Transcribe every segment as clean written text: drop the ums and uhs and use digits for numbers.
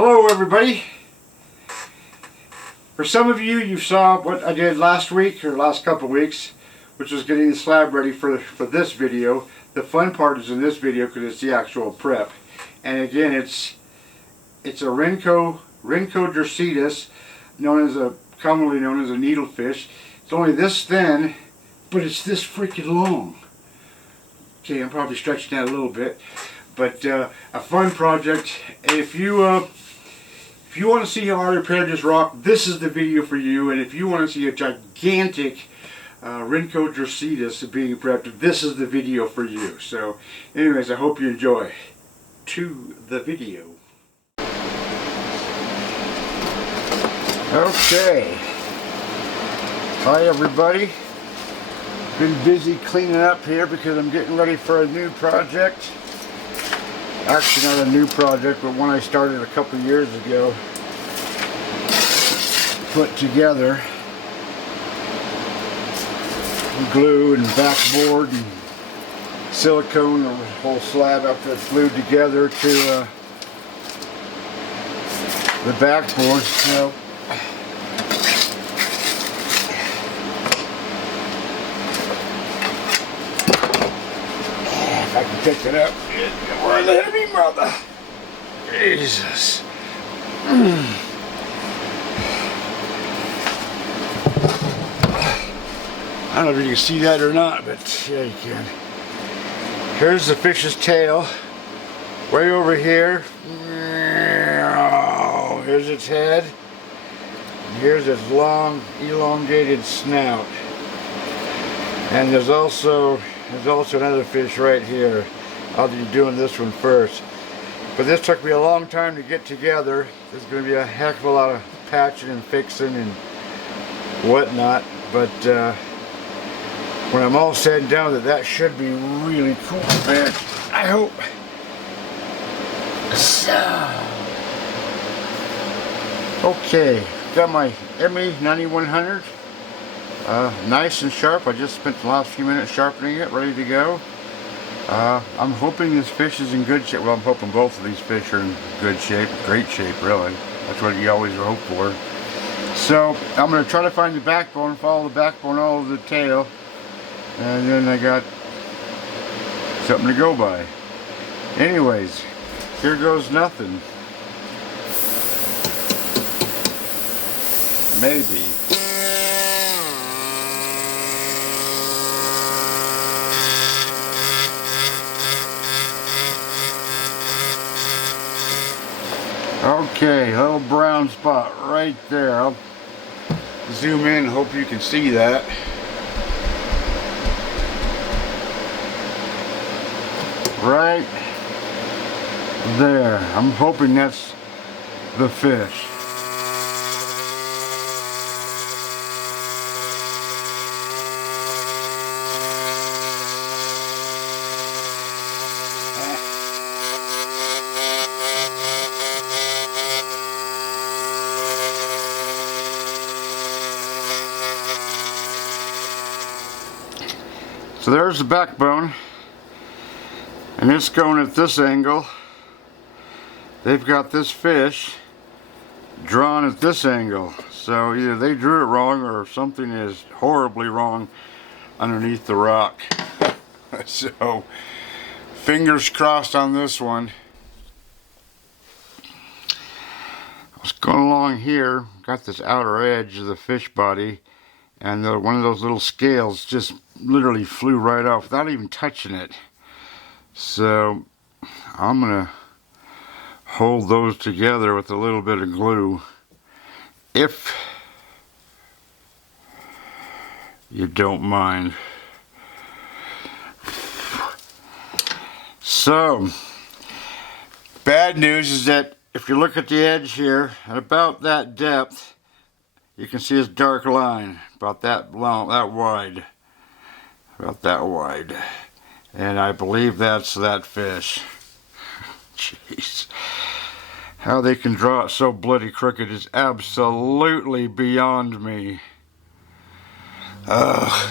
Hello everybody. For some of you, you saw what I did last week or last couple of weeks, which was getting the slab ready for this video. The fun part is in this video because it's the actual prep. And again, it's a Rhenko dorsitus, commonly known as a needlefish. It's only this thin, but it's this freaking long. Okay, I'm probably stretching that a little bit, but a fun project. If you want to see how I repair this rock, this is the video for you. And if you want to see a gigantic Rhenko dorsitus being prepped, this is the video for you. So anyways, I hope you enjoy. To the video. Okay. Hi everybody. Been busy cleaning up here because I'm getting ready for a new project. Actually not a new project, but one I started a couple years ago. Put together. Glue and backboard and silicone, the whole slab after it's glued together to the backboard. So if I can pick it up, where the hell me, brother? Jesus. I don't know if you can see that or not, but yeah, you can. Here's the fish's tail, way over here. Here's its head. Here's its long, elongated snout. And there's also another fish right here. I'll be doing this one first. But this took me a long time to get together. There's going to be a heck of a lot of patching and fixing and whatnot. But when I'm all said and done, that should be really cool, man. I hope. So, okay, got my ME 9100. Nice and sharp. I just spent the last few minutes sharpening it, ready to go. I'm hoping this fish is in good shape. Well, I'm hoping both of these fish are in good shape, great shape, really. That's what you always hope for. So I'm going to try to find the backbone, follow the backbone all over the tail, and then I got something to go by. Anyways, here goes nothing. Maybe. Okay, little brown spot right there. I'll zoom in, hope you can see that. Right there. I'm hoping that's the fish. So there's the backbone, and it's going at this angle. They've got this fish drawn at this angle, so either they drew it wrong or something is horribly wrong underneath the rock. So fingers crossed on this one. I was going along here, got this outer edge of the fish body, and one of those little scales just literally flew right off without even touching it. So I'm gonna hold those together with a little bit of glue, if you don't mind. So bad news is that if you look at the edge here at about that depth, you can see this dark line about that long, that wide, about that wide, and I believe that's that fish. Jeez, how they can draw it so bloody crooked is absolutely beyond me. Ugh.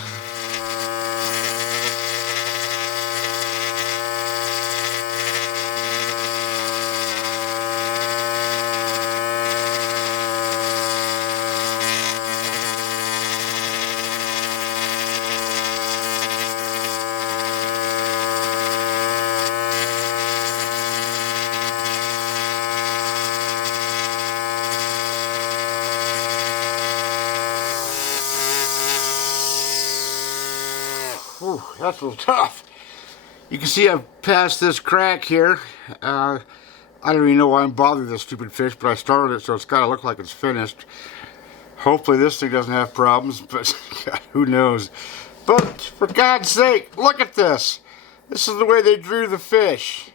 that's a little tough. You can see I've passed this crack here. I don't even know why I'm bothering this stupid fish, but I started it, so it's got to look like it's finished. Hopefully this thing doesn't have problems, but God, who knows. But for God's sake, look at this. This is the way they drew the fish.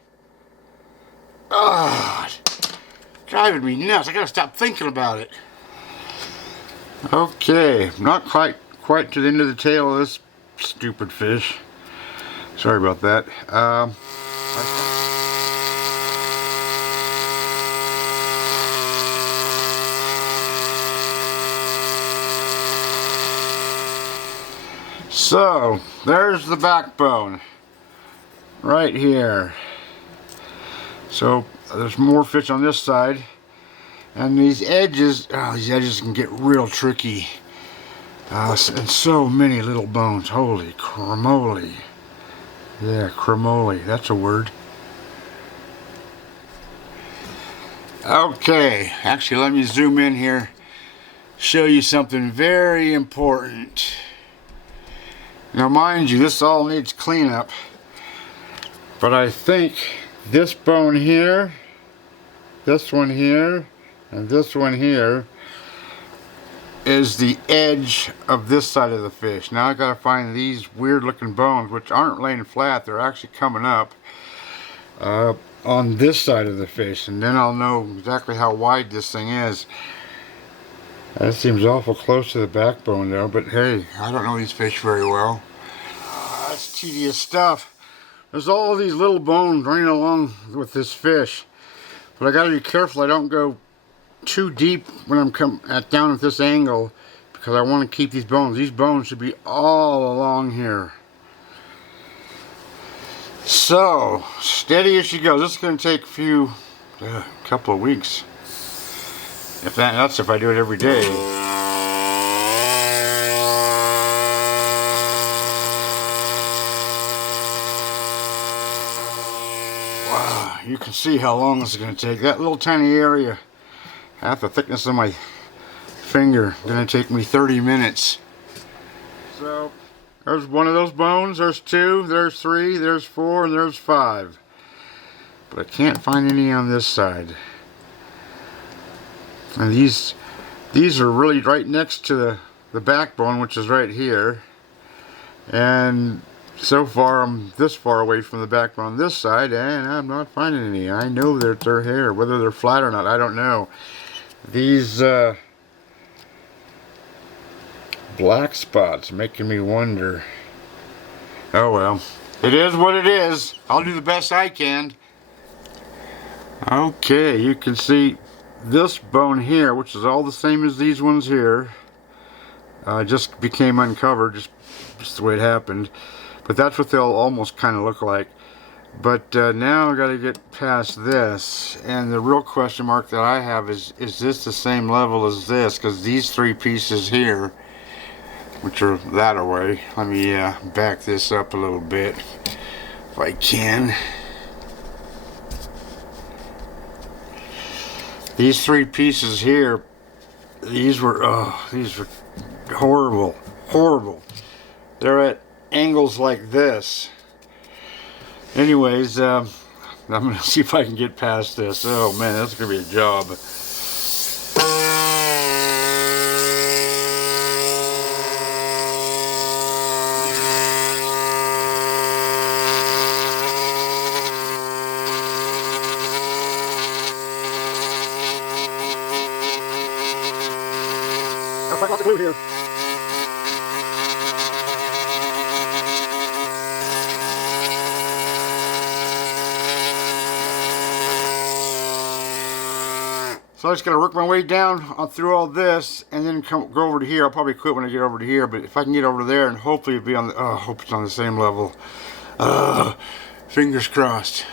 God, driving me nuts. I gotta stop thinking about it. Okay, not quite to the end of the tail of this stupid fish. Sorry about that. So, there's the backbone. Right here. So, there's more fish on this side. And these edges can get real tricky. And so many little bones. Holy cramoly. Yeah, cramoly. That's a word. Okay. Actually, let me zoom in here. Show you something very important. Now, mind you, this all needs cleanup. But I think this bone here, this one here, and this one here is the edge of this side of the fish. Now I gotta find these weird looking bones, which aren't laying flat, they're actually coming up on this side of the fish, and then I'll know exactly how wide this thing is. That seems awful close to the backbone though, but hey, I don't know these fish very well. That's tedious stuff. There's all these little bones running along with this fish, but I gotta be careful I don't go too deep when I'm down at this angle, because I want to keep these bones. These bones should be all along here. So, steady as she goes. This is going to take a couple of weeks. That's if I do it every day. Wow, you can see how long this is going to take. That little tiny area, half the thickness of my finger, gonna take me 30 minutes. So there's one of those bones, there's two, there's three, there's four, and there's five. But I can't find any on this side. And these are really right next to the backbone, which is right here. And so far I'm this far away from the backbone on this side, and I'm not finding any. I know that they're here, whether they're flat or not, I don't know. These black spots making me wonder. Oh well, it is what it is. I'll do the best I can. Okay, you can see this bone here, which is all the same as these ones here, just became uncovered, just the way it happened. But that's what they'll almost kind of look like. But now I got to get past this, and the real question mark that I have is this the same level as this? Because these three pieces here, which are that away, let me back this up a little bit if I can. These three pieces here, these were horrible, horrible. They're at angles like this. Anyways, I'm going to see if I can get past this. Oh man, that's going to be a job. I'll find lots of glue here. So I just got to work my way down through all this, and then go over to here. I'll probably quit when I get over to here, but if I can get over to there, and hopefully it'll be on the, hope it's on the same level. Fingers crossed.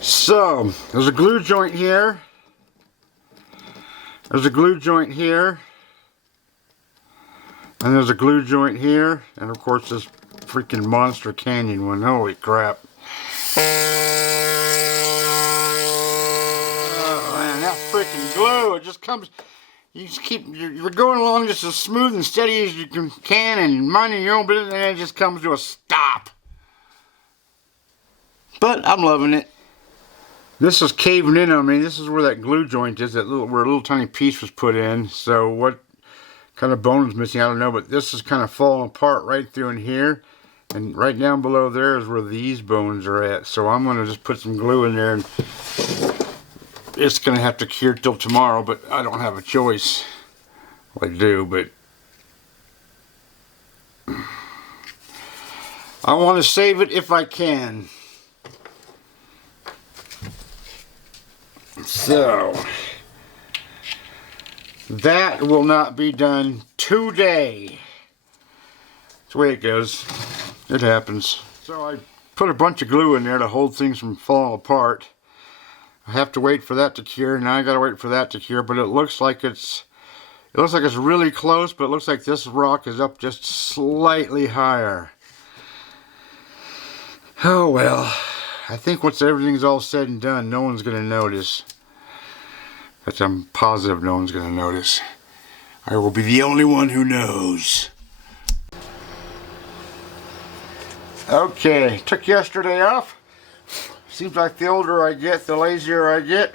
So there's a glue joint here. There's a glue joint here. And there's a glue joint here. And of course this freaking Monster Canyon one. Holy crap. Oh man, that freaking glue, it just comes, You just you're going along just as smooth and steady as you can and minding your own business, and it just comes to a stop. But I'm loving it. This is caving in on me. This is where that glue joint is, where a little tiny piece was put in. So what kind of bone is missing, I don't know, but this is kind of falling apart right through in here. And right down below there is where these bones are at. So I'm going to just put some glue in there, and it's going to have to cure till tomorrow, but I don't have a choice. Well, I do, but I want to save it if I can. So that will not be done today. That's the way it goes. It happens. So I put a bunch of glue in there to hold things from falling apart. I have to wait for that to cure. Now I gotta wait for that to cure, but it looks like it's really close, but it looks like this rock is up just slightly higher. Oh well. I think once everything's all said and done, no one's gonna notice. But I'm positive no one's gonna notice. I will be the only one who knows. Okay, took yesterday off. Seems like the older I get, the lazier I get.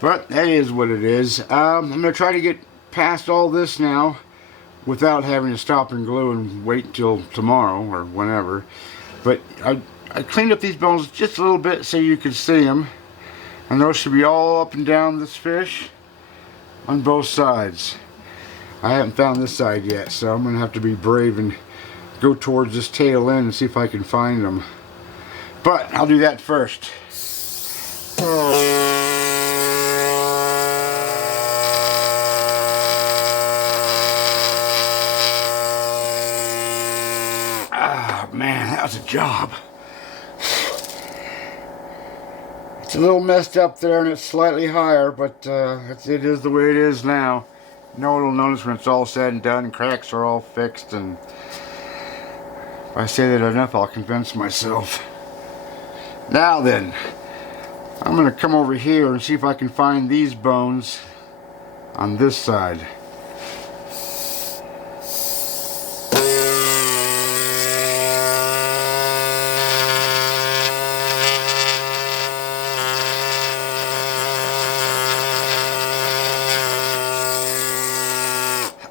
But that is what it is. I'm going to try to get past all this now without having to stop and glue and wait until tomorrow or whenever. But I cleaned up these bones just a little bit so you can see them. And those should be all up and down this fish on both sides. I haven't found this side yet, so I'm going to have to be brave and go towards this tail end and see if I can find them. But I'll do that first. Ah, man, that was a job. It's a little messed up there and it's slightly higher, but it is the way it is now. No one will notice when it's all said and done and cracks are all fixed, and if I say that enough, I'll convince myself. Now then, I'm going to come over here and see if I can find these bones on this side.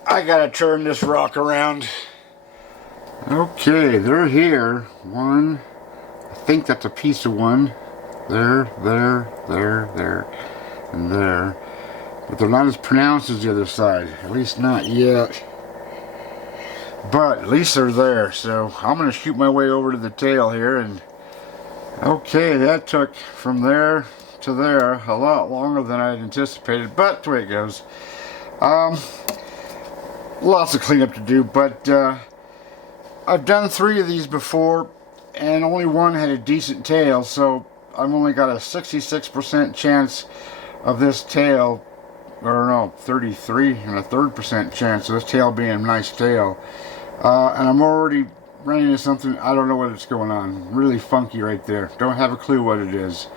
I gotta turn this rock around. Okay, they're here. One, I think that's a piece of one. There, and there. But they're not as pronounced as the other side. At least not yet. But at least they're there. So I'm going to shoot my way over to the tail here. And okay, that took from there to there a lot longer than I had anticipated. But the way it goes. Lots of cleanup to do. But I've done 3 of these before, and only one had a decent tail, so I've only got a 66% chance of this tail, or no, 33.33% chance of this tail being a nice tail. And I'm already running into something, I don't know what's going on. Really funky right there. Don't have a clue what it is.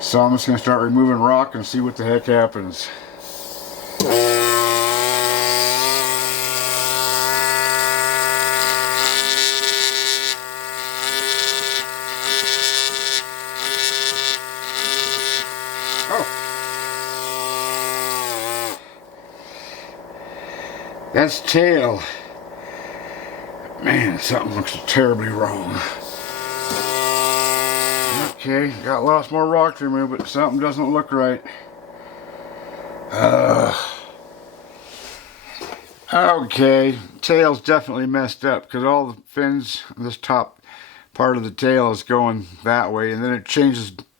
So I'm just going to start removing rock and see what the heck happens. That's tail. Man, something looks terribly wrong. Okay, got lots more rock to remove, but something doesn't look right. Okay, tail's definitely messed up because all the fins, this top part of the tail is going that way, and then it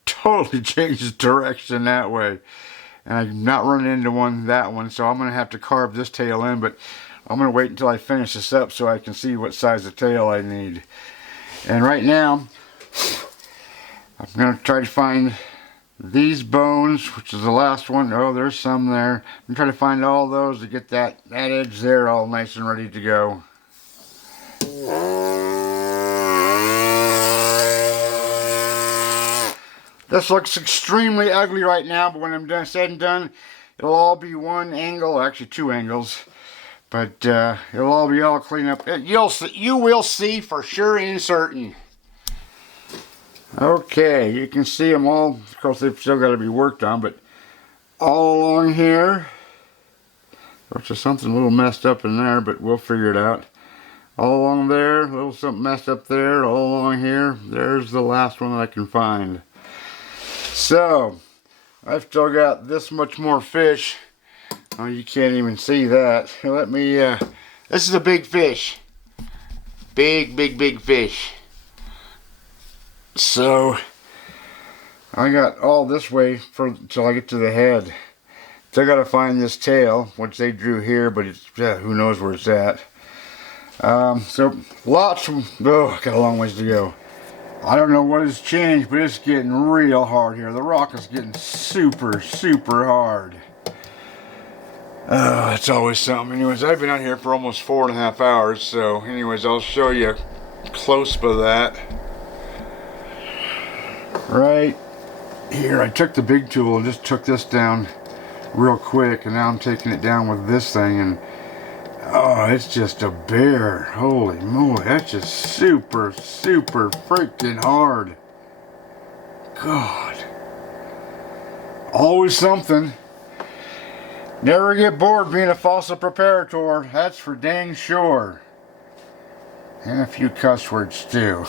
totally changes direction that way. And I'm not running into that one, so I'm going to have to carve this tail in, but I'm going to wait until I finish this up so I can see what size of tail I need. And right now, I'm going to try to find these bones, which is the last one. Oh, there's some there. I'm trying to find all those to get that edge there all nice and ready to go. This looks extremely ugly right now, but when I'm said and done, it'll all be one angle, actually two angles, but it'll all be all cleaned up. You will see for sure and certain. Okay, you can see them all. Of course, they've still got to be worked on, but all along here, there's just something a little messed up in there, but we'll figure it out. All along there, a little something messed up there, all along here. There's the last one that I can find. So, I've still got this much more fish. Oh, you can't even see that. Let me, this is a big fish. Big, big, big fish. So, I got all this way until I get to the head. Still got to find this tail, which they drew here, but it's, who knows where it's at. So, lots of, got a long ways to go. I don't know what has changed, but it's getting real hard here. The rock is getting super, super hard. It's always something. Anyways, I've been out here for almost 4.5 hours, so anyways, I'll show you close by that. Right here, I took the big tool and just took this down real quick, and now I'm taking it down with this thing, and oh, it's just a bear. Holy moly, that's just super, super freaking hard. God. Always something. Never get bored being a fossil preparator, that's for dang sure. And a few cuss words too.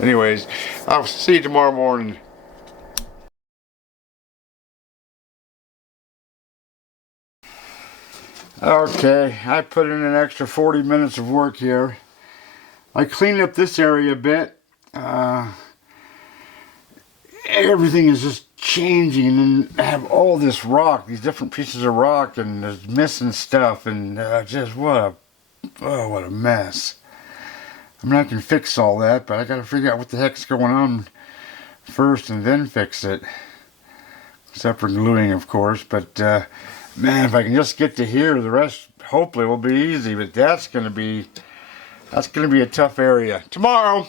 Anyways, I'll see you tomorrow morning. Okay, I put in an extra 40 minutes of work here. I cleaned up this area a bit. Everything is just changing, and I have all this rock, these different pieces of rock, and there's missing stuff, and just what a mess. I mean, I can fix all that, but I gotta figure out what the heck's going on first and then fix it. Except for gluing, of course, but man, if I can just get to here, the rest hopefully will be easy, but that's gonna be a tough area. Tomorrow!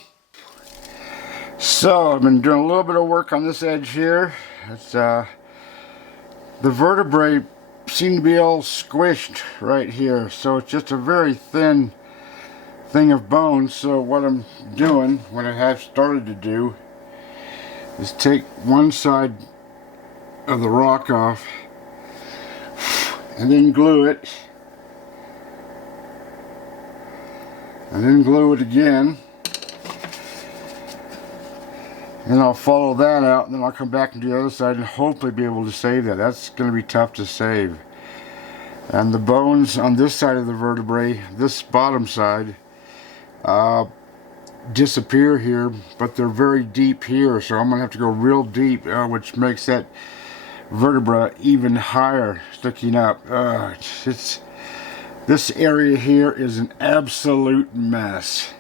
So, I've been doing a little bit of work on this edge here. It's, the vertebrae seem to be all squished right here, so it's just a very thin thing of bone. So what I'm doing, what I have started to do, is take one side of the rock off and then glue it, and then glue it again, and I'll follow that out, and then I'll come back and do the other side and hopefully be able to save that. That's going to be tough to save. And the bones on this side of the vertebrae, this bottom side, disappear here, but they're very deep here, so I'm going to have to go real deep, which makes that vertebra even higher sticking up. This area here is an absolute mess,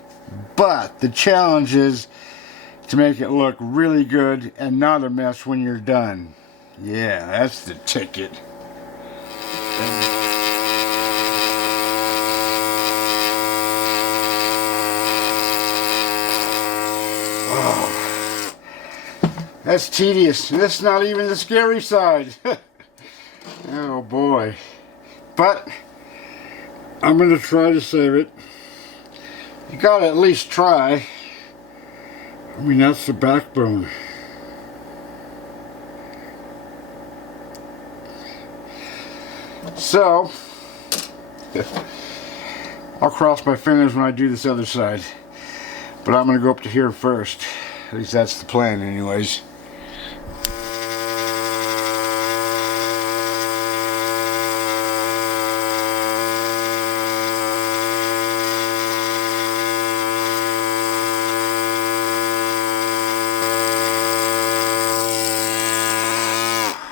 but the challenge is to make it look really good and not a mess when you're done. Yeah, that's the ticket. Oh, that's tedious. That's not even the scary side. Oh boy. But I'm going to try to save it. You gotta at least try. I mean, that's the backbone. So, I'll cross my fingers when I do this other side. But I'm going to go up to here first. At least that's the plan anyways.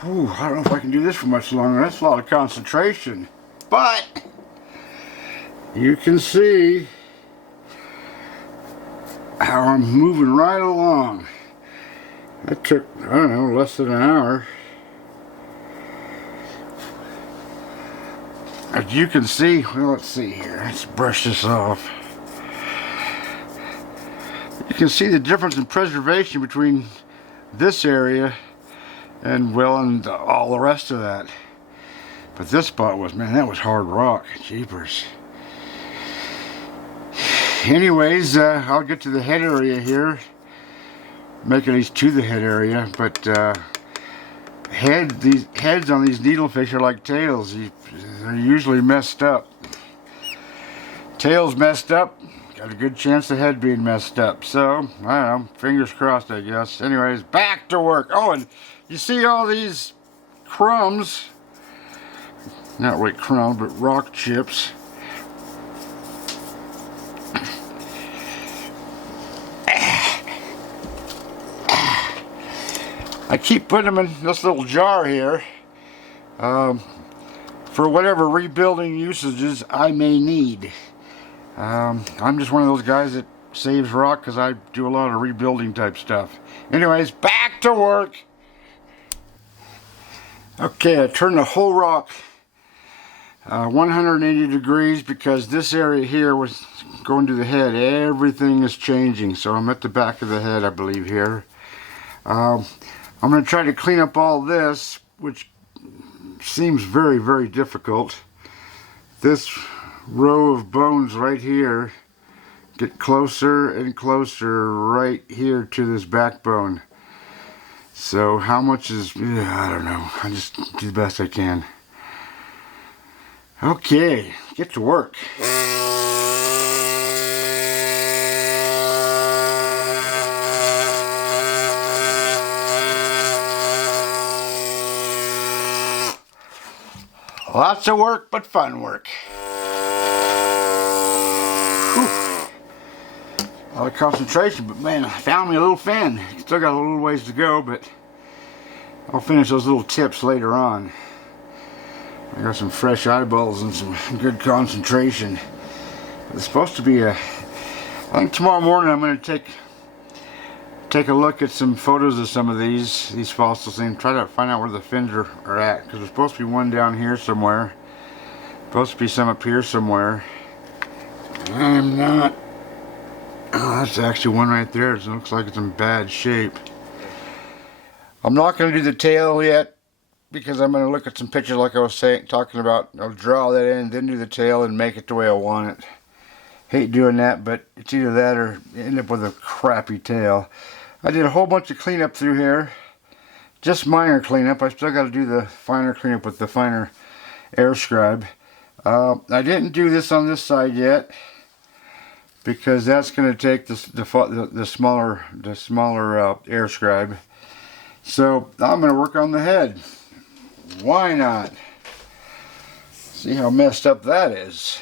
Ooh, I don't know if I can do this for much longer. That's a lot of concentration. But you can see how I'm moving right along. That took, I don't know, less than an hour. As you can see, well, let's see here. Let's brush this off. You can see the difference in preservation between this area and, well, and all the rest of that. But this spot was, man, that was hard rock. Jeepers. Anyways, I'll get to the head area here. Make at least to the head area, but these heads on these needlefish are like tails. They're usually messed up. Tail's messed up, got a good chance the head being messed up. So, I don't know, fingers crossed, I guess. Anyways, back to work. Oh, and you see all these crumbs, not really crumbs, but rock chips. I keep putting them in this little jar here for whatever rebuilding usages I may need. I'm just one of those guys that saves rock because I do a lot of rebuilding type stuff. Anyways, back to work. Okay, I turned the whole rock 180 degrees because this area here was going to the head. Everything is changing, so I'm at the back of the head, I believe, here. I'm going to try to clean up all this, which seems very, very difficult. This row of bones right here get closer and closer right here to this backbone. So how much is, I don't know. I just do the best I can. Okay, get to work. Lots of work, but fun work. Whew. A lot of concentration, but man, I found me a little fin. Still got a little ways to go, but I'll finish those little tips later on. I got some fresh eyeballs and some good concentration. It's supposed to be I think tomorrow morning I'm going to take a look at some photos of some of these fossils and try to find out where the fins are at, because there's supposed to be one down here somewhere, supposed to be some up here somewhere. I'm not. Oh, that's actually one right there. It looks like it's in bad shape. I'm not going to do the tail yet because I'm going to look at some pictures like I was talking about. I'll draw that in, then do the tail and make it the way I want it. Hate doing that, but it's either that or end up with a crappy tail. I did a whole bunch of cleanup through here. Just minor cleanup. I still got to do the finer cleanup with the finer air scribe. I didn't do this on this side yet because that's going to take the smaller air scribe. So I'm going to work on the head. Why not? See how messed up that is.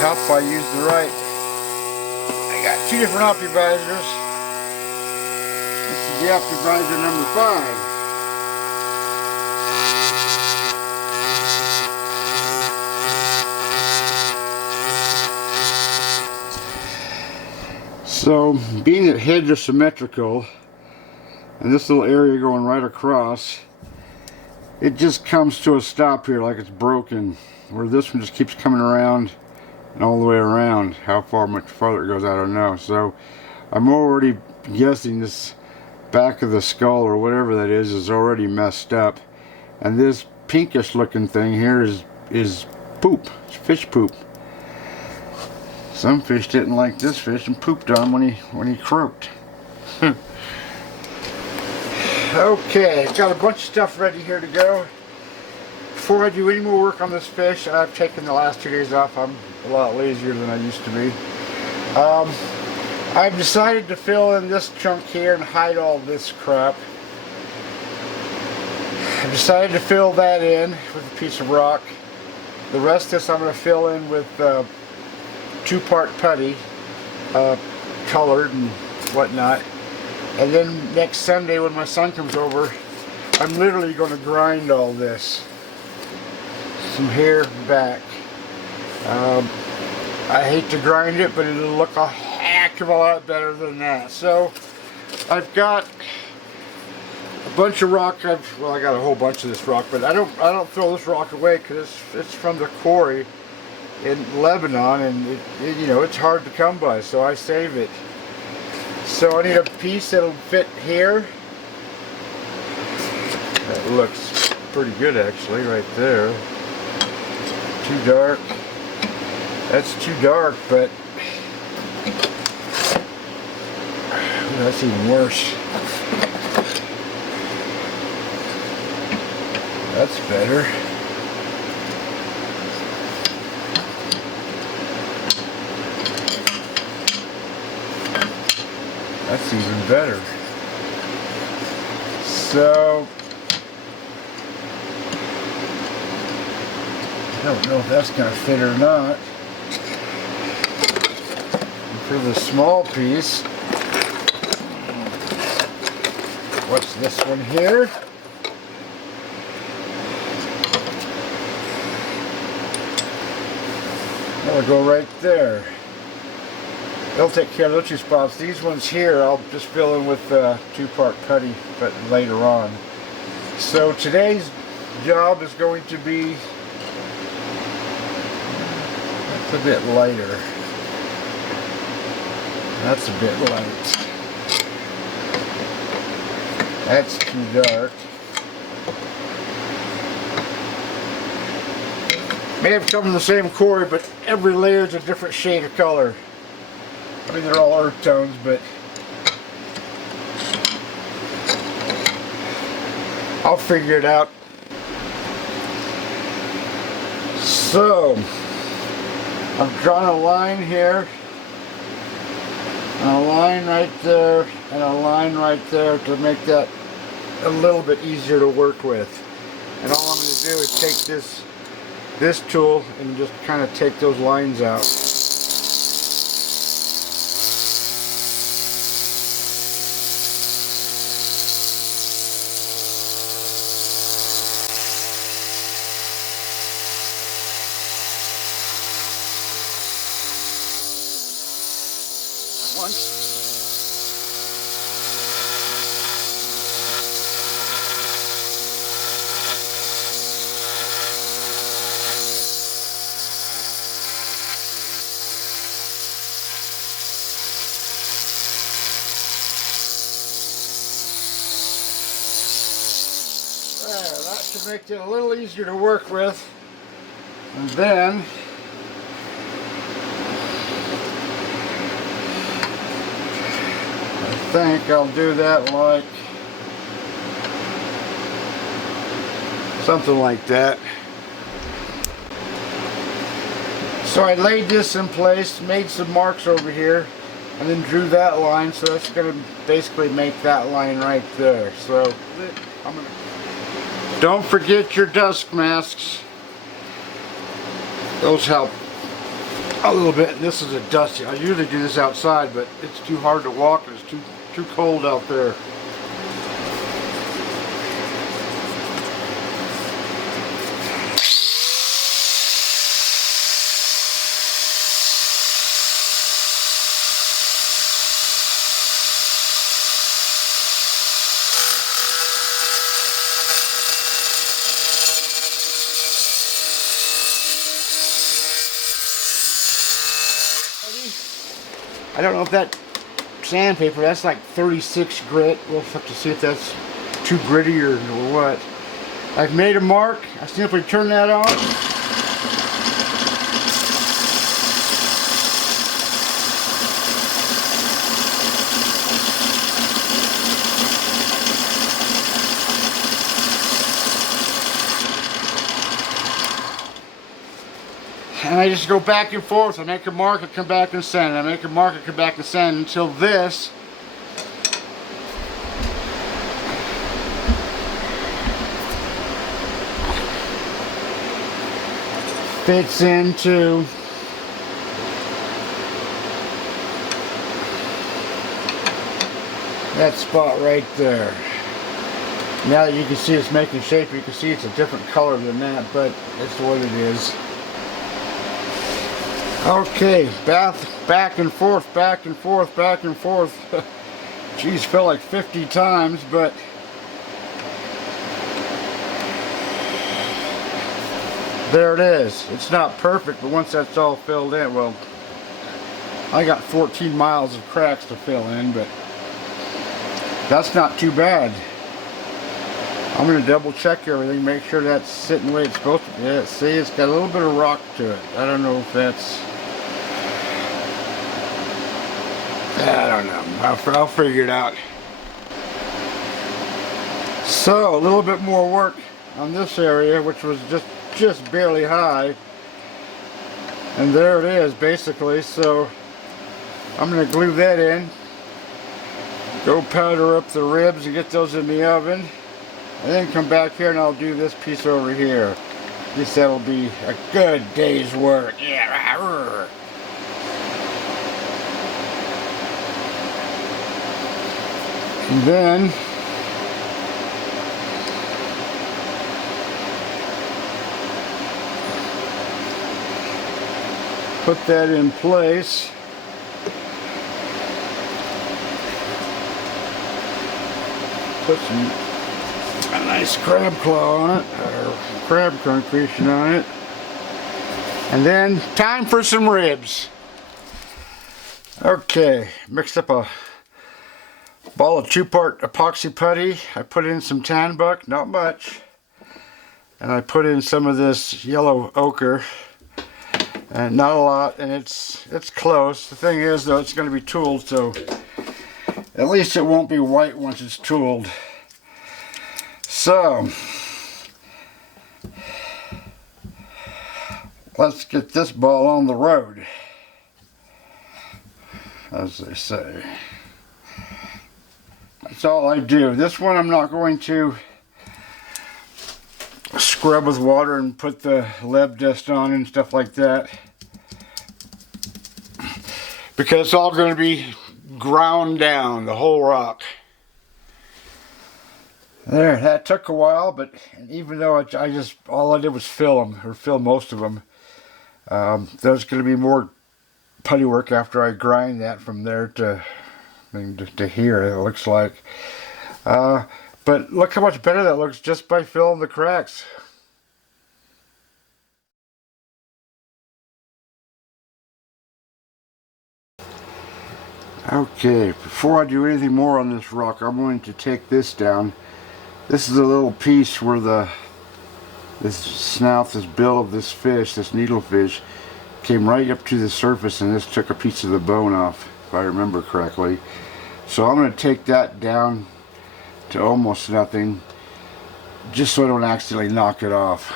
Help I use the right. I got two different optimizers. This is the optimizer number 5. So, being that heads are symmetrical, and this little area going right across, it just comes to a stop here like it's broken, where this one just keeps coming around and all the way around. How much farther it goes, I don't know. So I'm already guessing this back of the skull or whatever that is already messed up, and this pinkish looking thing here is poop. It's fish poop. Some fish didn't like this fish and pooped on him when he croaked. Okay, got a bunch of stuff ready here to go. Before I do any more work on this fish, I've taken the last 2 days off. I'm a lot lazier than I used to be. I've decided to fill in this chunk here and hide all this crap. I've decided to fill that in with a piece of rock. The rest of this I'm going to fill in with 2-part putty, colored and whatnot. And then next Sunday when my son comes over, I'm literally going to grind all this from here back. I hate to grind it, but it'll look a heck of a lot better than that. So I've got a bunch of rock. I got a whole bunch of this rock, but I don't throw this rock away because it's from the quarry in Lebanon, and you know, it's hard to come by, so I save it. So I need a piece that'll fit here. That looks pretty good actually right there. Too dark. That's too dark, but that's even worse. That's better. That's even better. So I don't know if that's going to fit or not. And for the small piece, what's this one here? That'll go right there. They'll take care of those two spots. These ones here, I'll just fill in with two-part putty, but later on. So today's job is going to be, that's a bit lighter. That's a bit light. That's too dark. May have come in the same quarry, but every layer is a different shade of color. I mean, they're all earth tones, but I'll figure it out. So, I've drawn a line here, and a line right there, and a line right there to make that a little bit easier to work with. And all I'm going to do is take this tool and just kind of take those lines out. Once. That should make it a little easier to work with. And then I think I'll do that like something like that. So I laid this in place, made some marks over here, and then drew that line, so that's going to basically make that line right there. So don't forget your dust masks. Those help a little bit. This is a dusty. I usually do this outside, but it's too hard to walk. It's too cold out there. I don't know if that sandpaper, that's like 36 grit. We'll have to see if that's too gritty or what. I've made a mark. I simply turn that on. And I just go back and forth. I make a mark and come back and sand. I make a mark and come back and sand until this fits into that spot right there. Now that you can see it's making shape, you can see it's a different color than that, but that's what it is. Okay, back and forth, back and forth, back and forth. Geez, felt like 50 times, but there it is. It's not perfect, but once that's all filled in, well, I got 14 miles of cracks to fill in, but That's not too bad. I'm going to double check everything, make sure that's sitting the way it's supposed to be. Yeah, see, it's got a little bit of rock to it. I don't know if that's... I don't know. I'll figure it out. So, a little bit more work on this area, which was just barely high. And there it is, basically. So, I'm going to glue that in. Go powder up the ribs and get those in the oven. And then come back here and I'll do this piece over here. At least that'll be a good day's work. Yeah. And then put that in place. Put a nice crab claw on it, or crab concretion on it. And then time for some ribs. Okay, mixed up a ball of 2-part epoxy putty. I put in some tan buck, not much. And I put in some of this yellow ochre. And not a lot, and it's close. The thing is though, it's going to be tooled, so at least it won't be white once it's tooled. So, let's get this ball on the road, as they say. That's all I do. This one I'm not going to scrub with water and put the leb dust on and stuff like that, because it's all going to be ground down, the whole rock. There, that took a while, but even though all I did was fill most of them. There's going to be more putty work after I grind that from there to here, it looks like. But look how much better that looks just by filling the cracks. Okay, before I do anything more on this rock, I'm going to take this down. This is a little piece where this snout, this bill of this fish, this needlefish, came right up to the surface, and this took a piece of the bone off, if I remember correctly. So I'm going to take that down to almost nothing, just so I don't accidentally knock it off.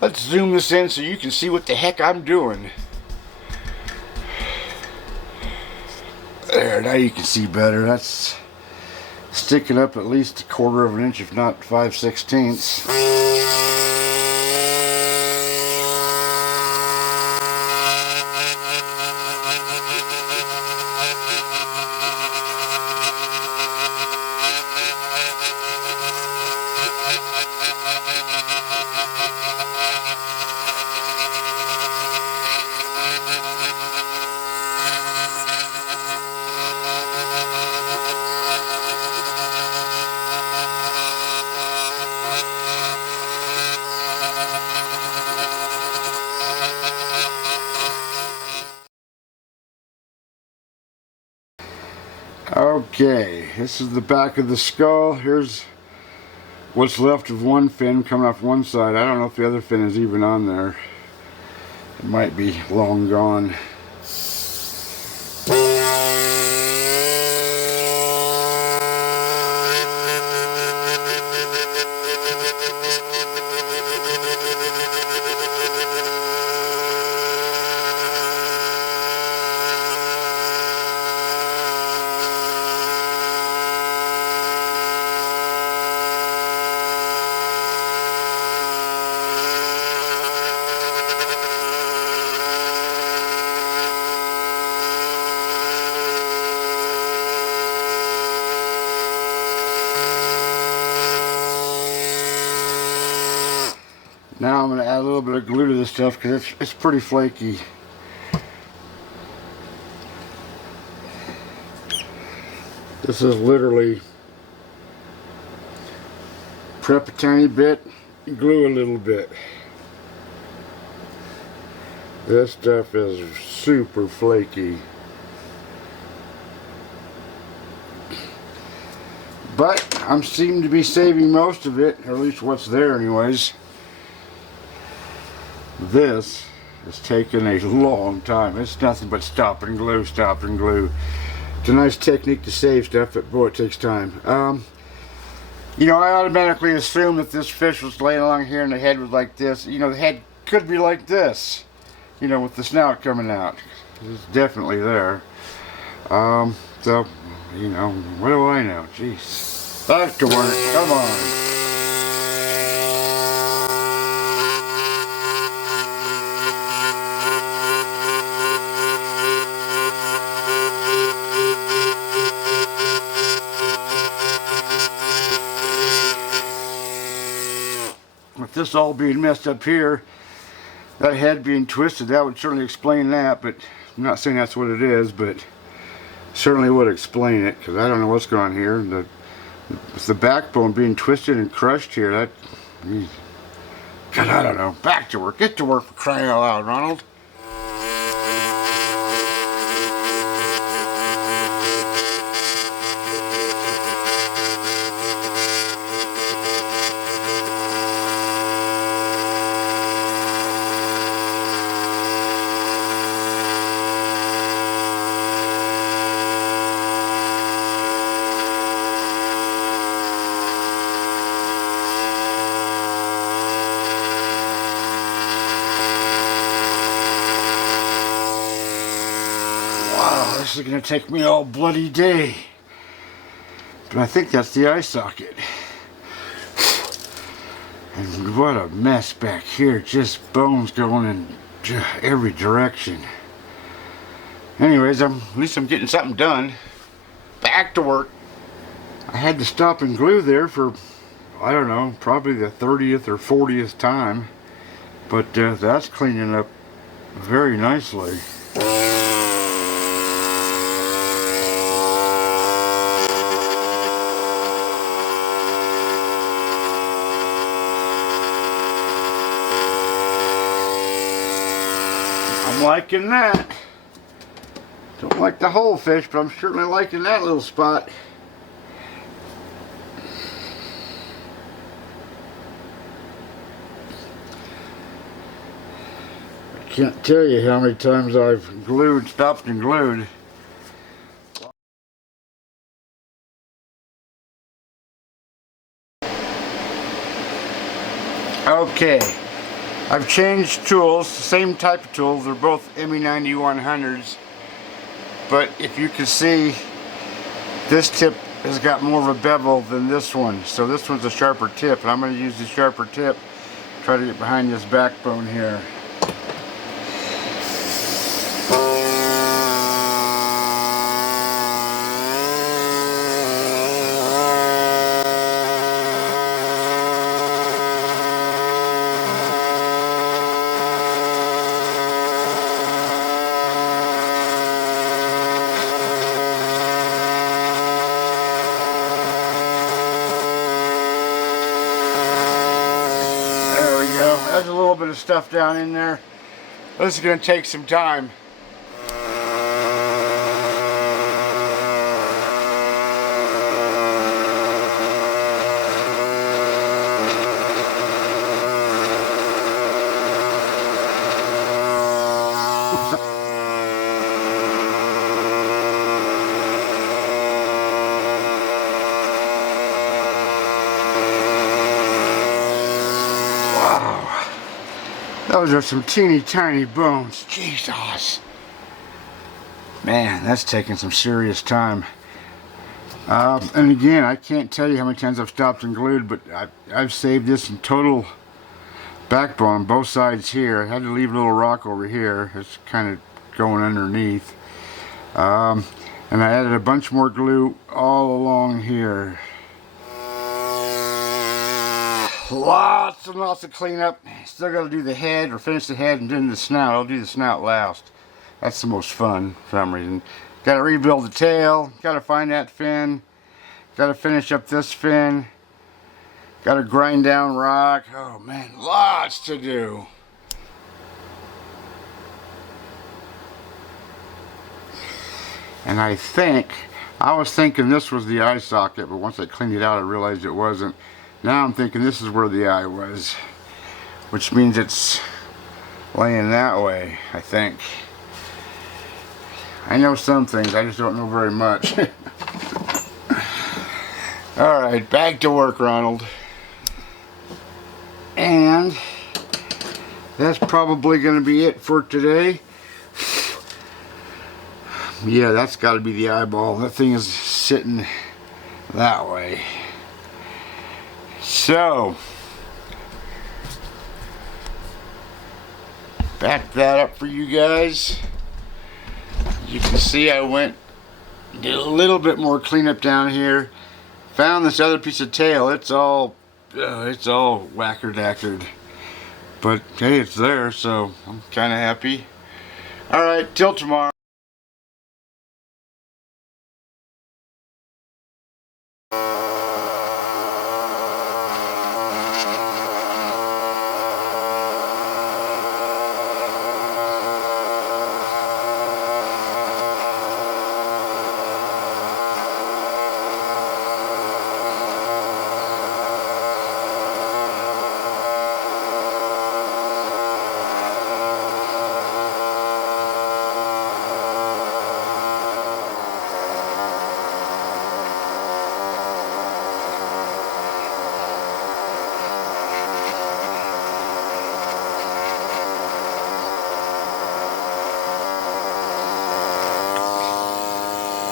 Let's zoom this in so you can see what the heck I'm doing. There, now you can see better. That's sticking up at least 1/4 of an inch, if not 5/16. Okay, this is the back of the skull. Here's what's left of one fin coming off one side. I don't know if the other fin is even on there. It might be long gone. Now I'm going to add a little bit of glue to this stuff because it's pretty flaky. This is literally Prep a tiny bit, glue a little bit. This stuff is super flaky. But I'm seeming to be saving most of it, or at least what's there anyways. This is taking a long time. It's nothing but stop and glue, stop and glue. It's a nice technique to save stuff, but boy, it takes time. You know, I automatically assumed that this fish was laying along here and the head was like this. You know, the head could be like this, you know, with the snout coming out. It's definitely there. So, you know, what do I know? Jeez. Back to work. Come on. With this all being messed up here, that head being twisted, that would certainly explain that, but I'm not saying that's what it is, but certainly would explain it, because I don't know what's going on here. With the backbone being twisted and crushed here, that, God, I don't know. Back to work. Get to work, for crying out loud, Ronald. Wow, this is going to take me all bloody day. But I think that's the eye socket. And what a mess back here. Just bones going in every direction. Anyways, at least I'm getting something done. Back to work. I had to stop and glue there for, I don't know, probably the 30th or 40th time. But that's cleaning up very nicely. I'm liking that. Don't like the whole fish, but I'm certainly liking that little spot. I can't tell you how many times I've glued, stopped and glued. Okay. I've changed tools, same type of tools, they're both ME9100s, but if you can see, this tip has got more of a bevel than this one, so this one's a sharper tip, and I'm going to use the sharper tip to try to get behind this backbone here. There's a little bit of stuff down in there. This is going to take some time. Those are some teeny tiny bones. Jesus. Man, that's taking some serious time. And again, I can't tell you how many times I've stopped and glued, but I've saved this in total backbone on both sides here. I had to leave a little rock over here. It's kind of going underneath. And I added a bunch more glue all along here. Lots and lots of cleanup. Still got to do the head, or finish the head and then the snout. I'll do the snout last. That's the most fun for some reason. Got to rebuild the tail. Got to find that fin. Got to finish up this fin. Got to grind down rock. Oh man, lots to do. And I was thinking this was the eye socket, but once I cleaned it out, I realized it wasn't. Now I'm thinking this is where the eye was, which means it's laying that way, I think. I know some things, I just don't know very much. Alright, back to work, Ronald. And that's probably going to be it for today. Yeah, that's got to be the eyeball. That thing is sitting that way. So, back that up for you guys. You can see I did a little bit more cleanup down here. Found this other piece of tail. It's all whacker-dackered. But hey, it's there, so I'm kind of happy. Alright, till tomorrow.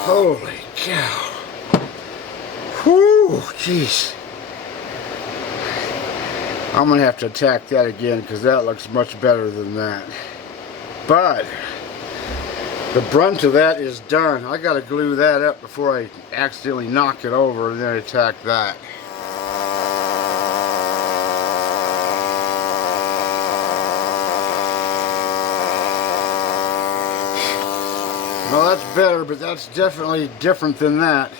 Holy cow. Whew, jeez. I'm going to have to attack that again because that looks much better than that. But the brunt of that is done. I got to glue that up before I accidentally knock it over and then attack that. Well, that's better, but that's definitely different than that.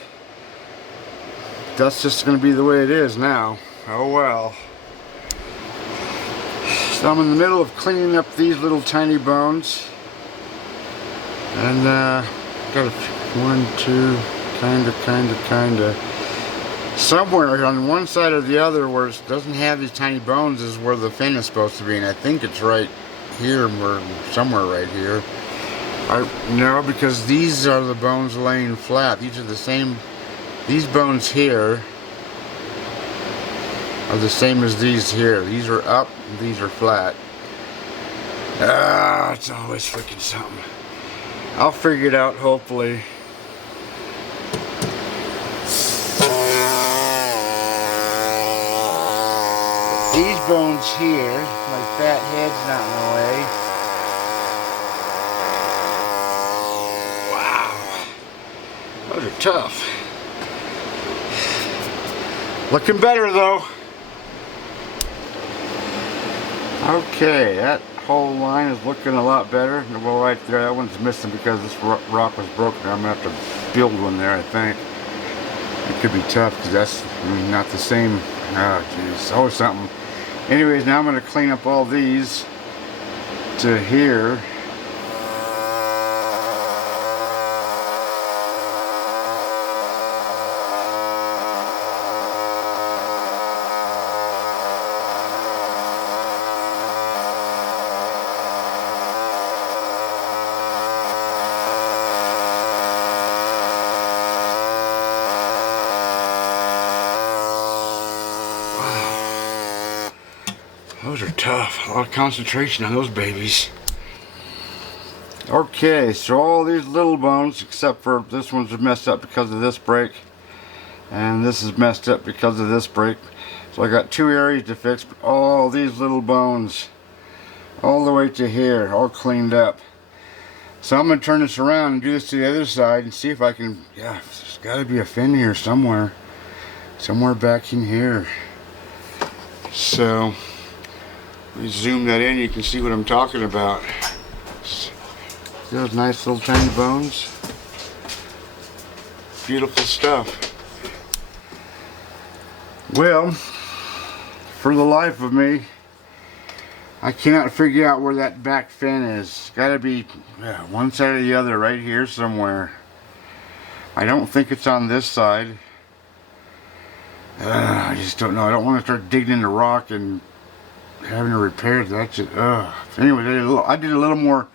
That's just going to be the way it is now. Oh well. So I'm in the middle of cleaning up these little tiny bones. And got a one, two, kinda. Somewhere on one side or the other where it doesn't have these tiny bones is where the fin is supposed to be. And I think it's right here, or somewhere right here. No, because these are the bones laying flat. These are the same. These bones here are the same as these here. These are up, these are flat. Ah, it's always freaking something. I'll figure it out, hopefully. These bones here, my fat head's not in the way. Those are tough. Looking better though. Okay, that whole line is looking a lot better. Well, right there, that one's missing because this rock was broken. I'm gonna have to build one there, I think. It could be tough because that's, not the same. Oh, jeez, always something. Anyways, now I'm gonna clean up all these to here. Those are tough. A lot of concentration on those babies. Okay, so all these little bones, except for this one's messed up because of this break, and this is messed up because of this break. So I got two areas to fix, but all these little bones, all the way to here, all cleaned up. So I'm going to turn this around and do this to the other side and see if I can, yeah, there's got to be a fin here somewhere. Somewhere back in here. So, we zoom that in, you can see what I'm talking about. See those nice little tiny bones? Beautiful stuff. Well, for the life of me, I cannot figure out where that back fin is. It's gotta be one side or the other, right here somewhere. I don't think it's on this side. I just don't know. I don't want to start digging in the rock and having to repair that. Just, anyway, I did a little more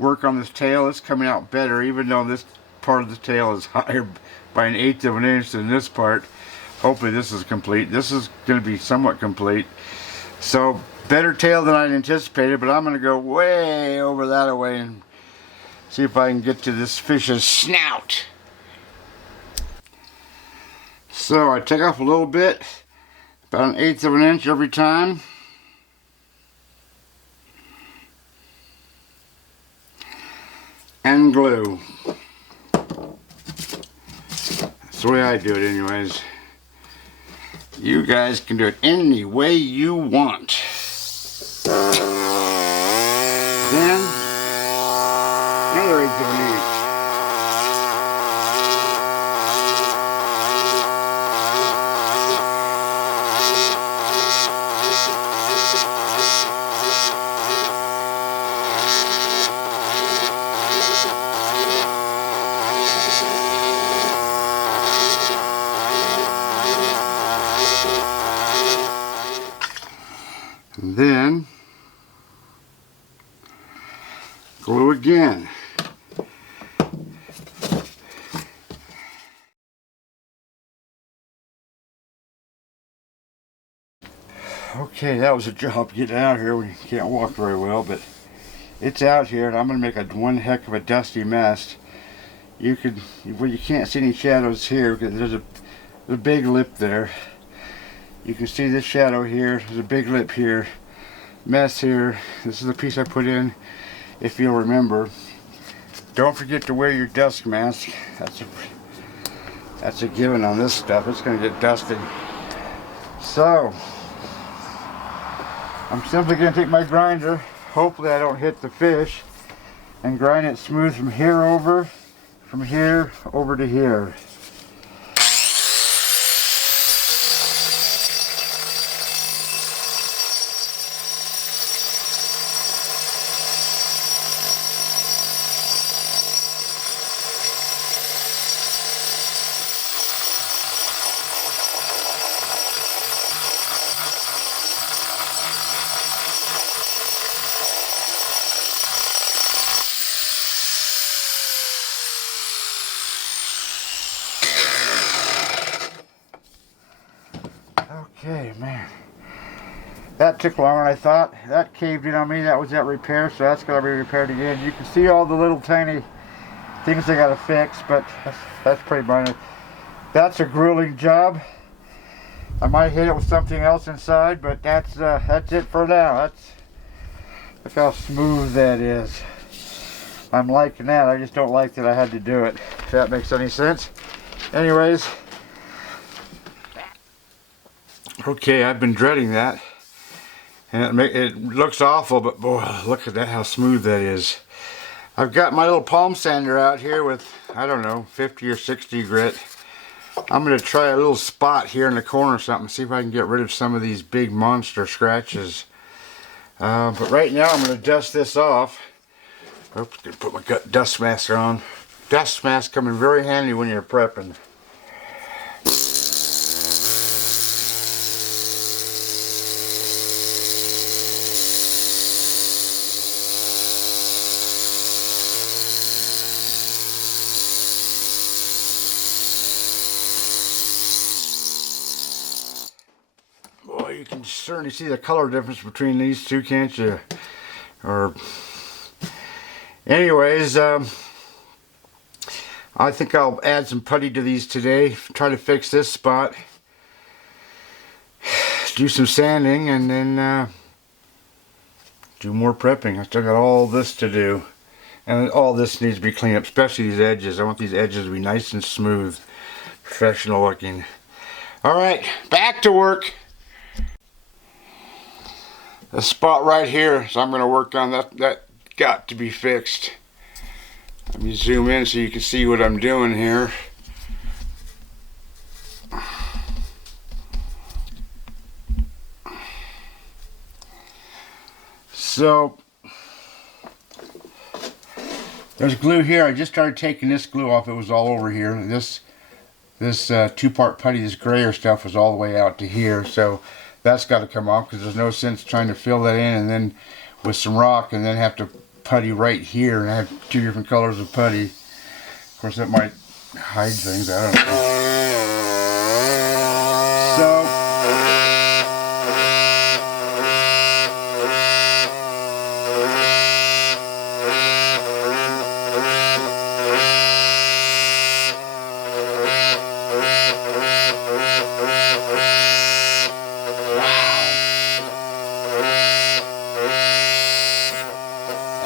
work on this tail. It's coming out better, even though this part of the tail is higher by 1/8 of an inch than this part. Hopefully this is complete. This is going to be somewhat complete. So better tail than I'd anticipated, but I'm going to go way over that away and see if I can get to this fish's snout. So I take off a little bit, about 1/8 of an inch every time. And glue. That's the way I do it anyways. You guys can do it any way you want. Then, another 1/8 of an inch. And then glue again. Okay, that was a job getting out here when you can't walk very well, but it's out here, and I'm going to make one heck of a dusty mess. You can't see any shadows here because there's a big lip there. You can see this shadow here. There's a big lip here. Mess here. This is the piece I put in, if you'll remember. Don't forget to wear your dust mask. That's a given on this stuff. It's going to get dusty. So I'm simply going to take my grinder. Hopefully I don't hit the fish, and grind it smooth from here over to here. Okay, man. That took longer than I thought. That caved in on me. That was that repair, so that's got to be repaired again. You can see all the little tiny things I got to fix, but that's pretty minor. That's a grueling job. I might hit it with something else inside, but that's it for now. Look how smooth that is. I'm liking that. I just don't like that I had to do it, if that makes any sense. Anyways, okay, I've been dreading that, and it looks awful, but boy, look at that, how smooth that is. I've got my little palm sander out here with, I don't know, 50 or 60 grit. I'm going to try a little spot here in the corner or something, see if I can get rid of some of these big monster scratches. But right now I'm going to dust this off. Oops, going to put my dust mask on. Dust mask coming very handy when you're prepping. Boy, you can certainly see the color difference between these two, can't you? Or, anyways, I think I'll add some putty to these today. Try to fix this spot. Do some sanding, and then do more prepping. I still got all this to do. And all this needs to be cleaned up, especially these edges. I want these edges to be nice and smooth. Professional looking. Alright, back to work. This spot right here, so I'm going to work on that got to be fixed. Let me zoom in so you can see what I'm doing here. So there's glue here. I just started taking this glue off. It was all over here. This two-part putty, this grayer stuff, was all the way out to here. So that's got to come off because there's no sense trying to fill that in and then with some rock and then have to putty right here and I have two different colors of putty. Of course, that might hide things. I don't know. So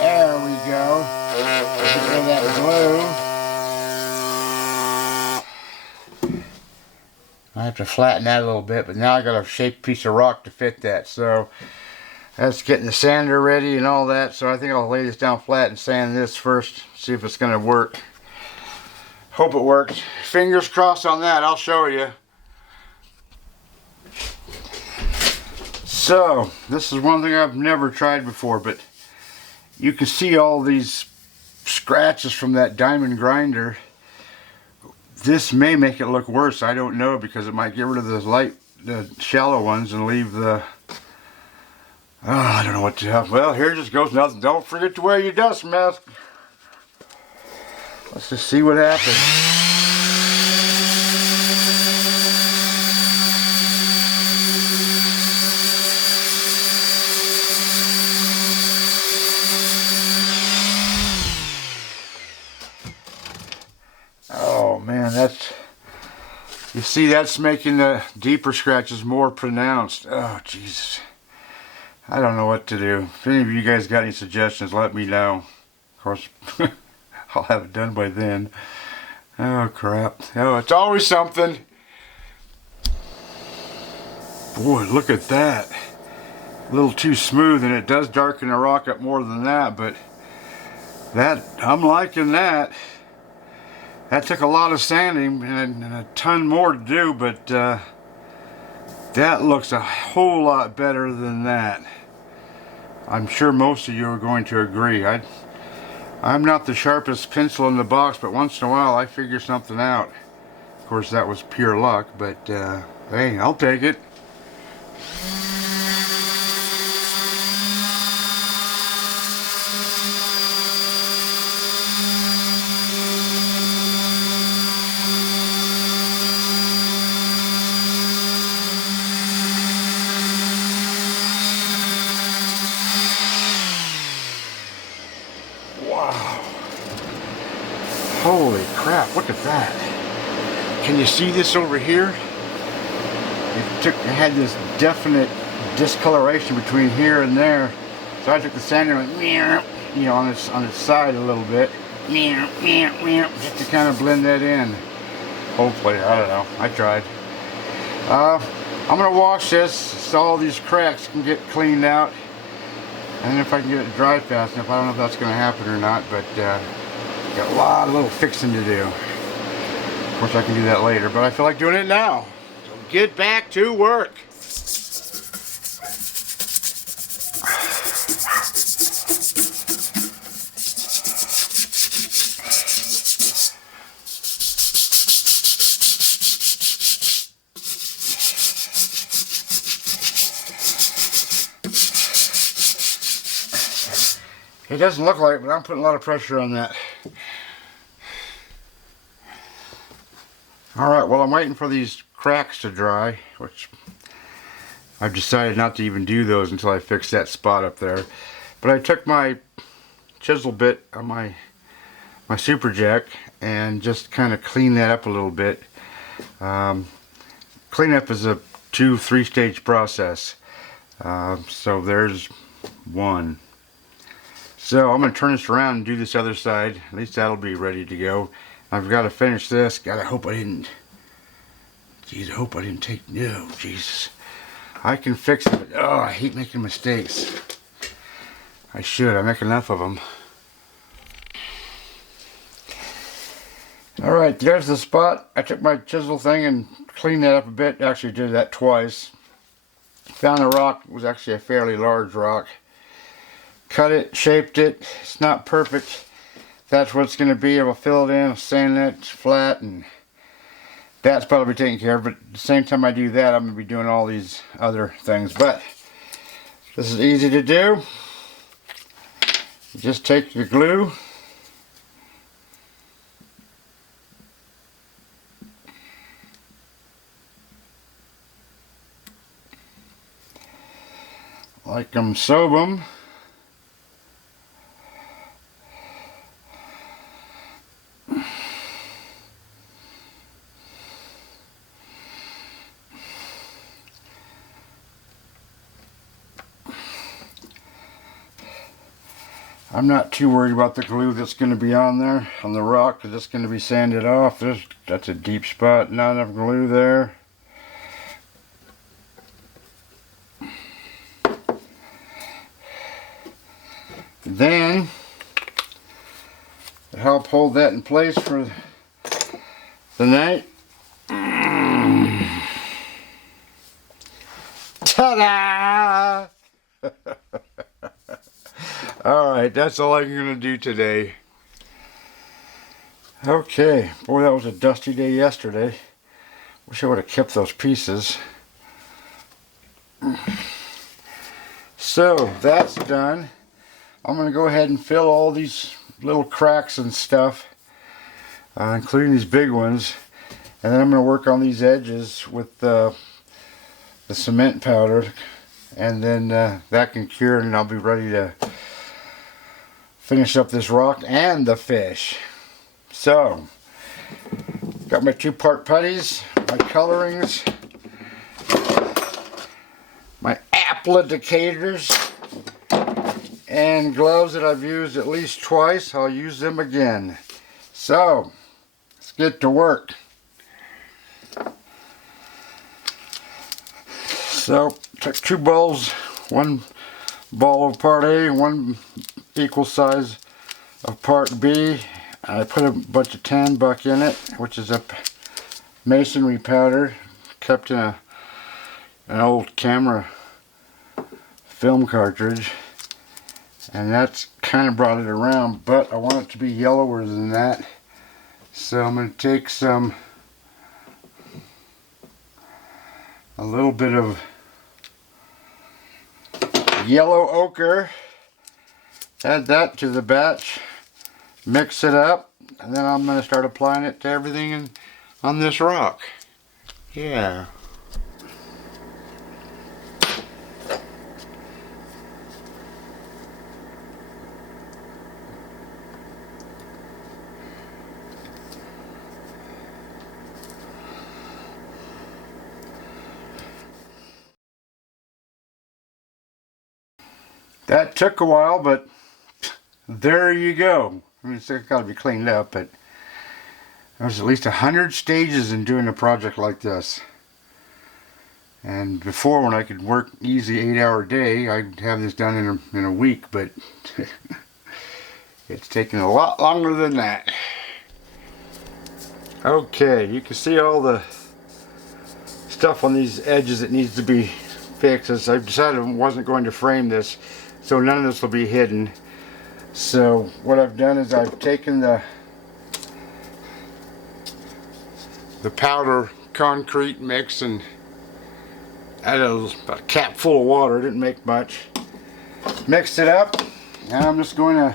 there we go. Get rid of that glue. I have to flatten that a little bit, but now I got a shaped piece of rock to fit that. So that's getting the sander ready and all that. So I think I'll lay this down flat and sand this first, see if it's going to work. Hope it works. Fingers crossed on that. I'll show you. So this is one thing I've never tried before, but you can see all these scratches from that diamond grinder. This may make it look worse. I don't know, because it might get rid of the shallow ones and leave the... I don't know what to have. Well, here just goes nothing. Don't forget to wear your dust mask. Let's just see what happens. Man, that's, you see, that's making the deeper scratches more pronounced. Oh, Jesus. I don't know what to do. If any of you guys got any suggestions, let me know. Of course, I'll have it done by then. Oh, crap. Oh, it's always something. Boy, look at that. A little too smooth, and it does darken the rock up more than that, but that, I'm liking that. That took a lot of sanding and a ton more to do, but that looks a whole lot better than that. I'm sure most of you are going to agree. I'm not the sharpest pencil in the box, but once in a while I figure something out. Of course, that was pure luck, but hey, I'll take it. Wow. Holy crap, look at that. Can you see this over here? It had this definite discoloration between here and there. So I took the sander and went, you know, on its side a little bit. Just to kind of blend that in. Hopefully, I don't know. I tried. I'm going to wash this so all these cracks can get cleaned out. And if I can get it dry fast enough, I don't know if that's going to happen or not, but got a lot of little fixing to do. Of course, I can do that later, but I feel like doing it now. So get back to work. It doesn't look like it, but I'm putting a lot of pressure on that. Alright, well, I'm waiting for these cracks to dry, which I've decided not to even do those until I fix that spot up there. But I took my chisel bit on my Super Jack and just kind of cleaned that up a little bit. Cleanup is a 2-3 stage process. So there's one. So I'm going to turn this around and do this other side. At least that'll be ready to go. I've got to finish this. God, I hope I didn't... Jeez, I hope I didn't take... No, Jesus. I can fix it, but oh, I hate making mistakes. I should. I make enough of them. Alright, there's the spot. I took my chisel thing and cleaned that up a bit. Actually did that twice. Found a rock. It was actually a fairly large rock. cut it, shaped it. It's not perfect. That's what it's going to be. I will fill it in, sand it flat, and that's probably taken care of. But at the same time I do that, I'm going to be doing all these other things. But this is easy to do. You just take your glue, like them, soap them. I'm not too worried about the glue that's going to be on there, on the rock, because it's going to be sanded off. That's a deep spot, not enough glue there. Then, to help hold that in place for the night, ta-da! Alright, that's all I'm going to do today. Okay, boy, that was a dusty day yesterday. Wish I would have kept those pieces. So, that's done. I'm going to go ahead and fill all these little cracks and stuff, including these big ones. And then I'm going to work on these edges with the cement powder. And then that can cure, and I'll be ready to finish up this rock and the fish. So, got my 2-part putties, my colorings, my applicators, and gloves that I've used at least twice. I'll use them again. So, let's get to work. So, took 2 balls, 1 ball of part A, 1 equal size of part B. I put a bunch of tan buck in it, which is a masonry powder kept in an old camera film cartridge, and that's kind of brought it around, but I want it to be yellower than that, so I'm going to take a little bit of yellow ochre, add that to the batch, mix it up, and then I'm going to start applying it to everything on this rock. Yeah. That took a while, but there you go. I mean, it's got to be cleaned up, but there's at least 100 stages in doing a project like this. And before, when I could work easy 8-hour day, I'd have this done in a week, but it's taking a lot longer than that. Okay, you can see all the stuff on these edges that needs to be fixed. As I've decided I wasn't going to frame this, so none of this will be hidden. So what I've done is I've taken the powder concrete mix and added a cap full of water. It didn't make much. Mixed it up, and I'm just going to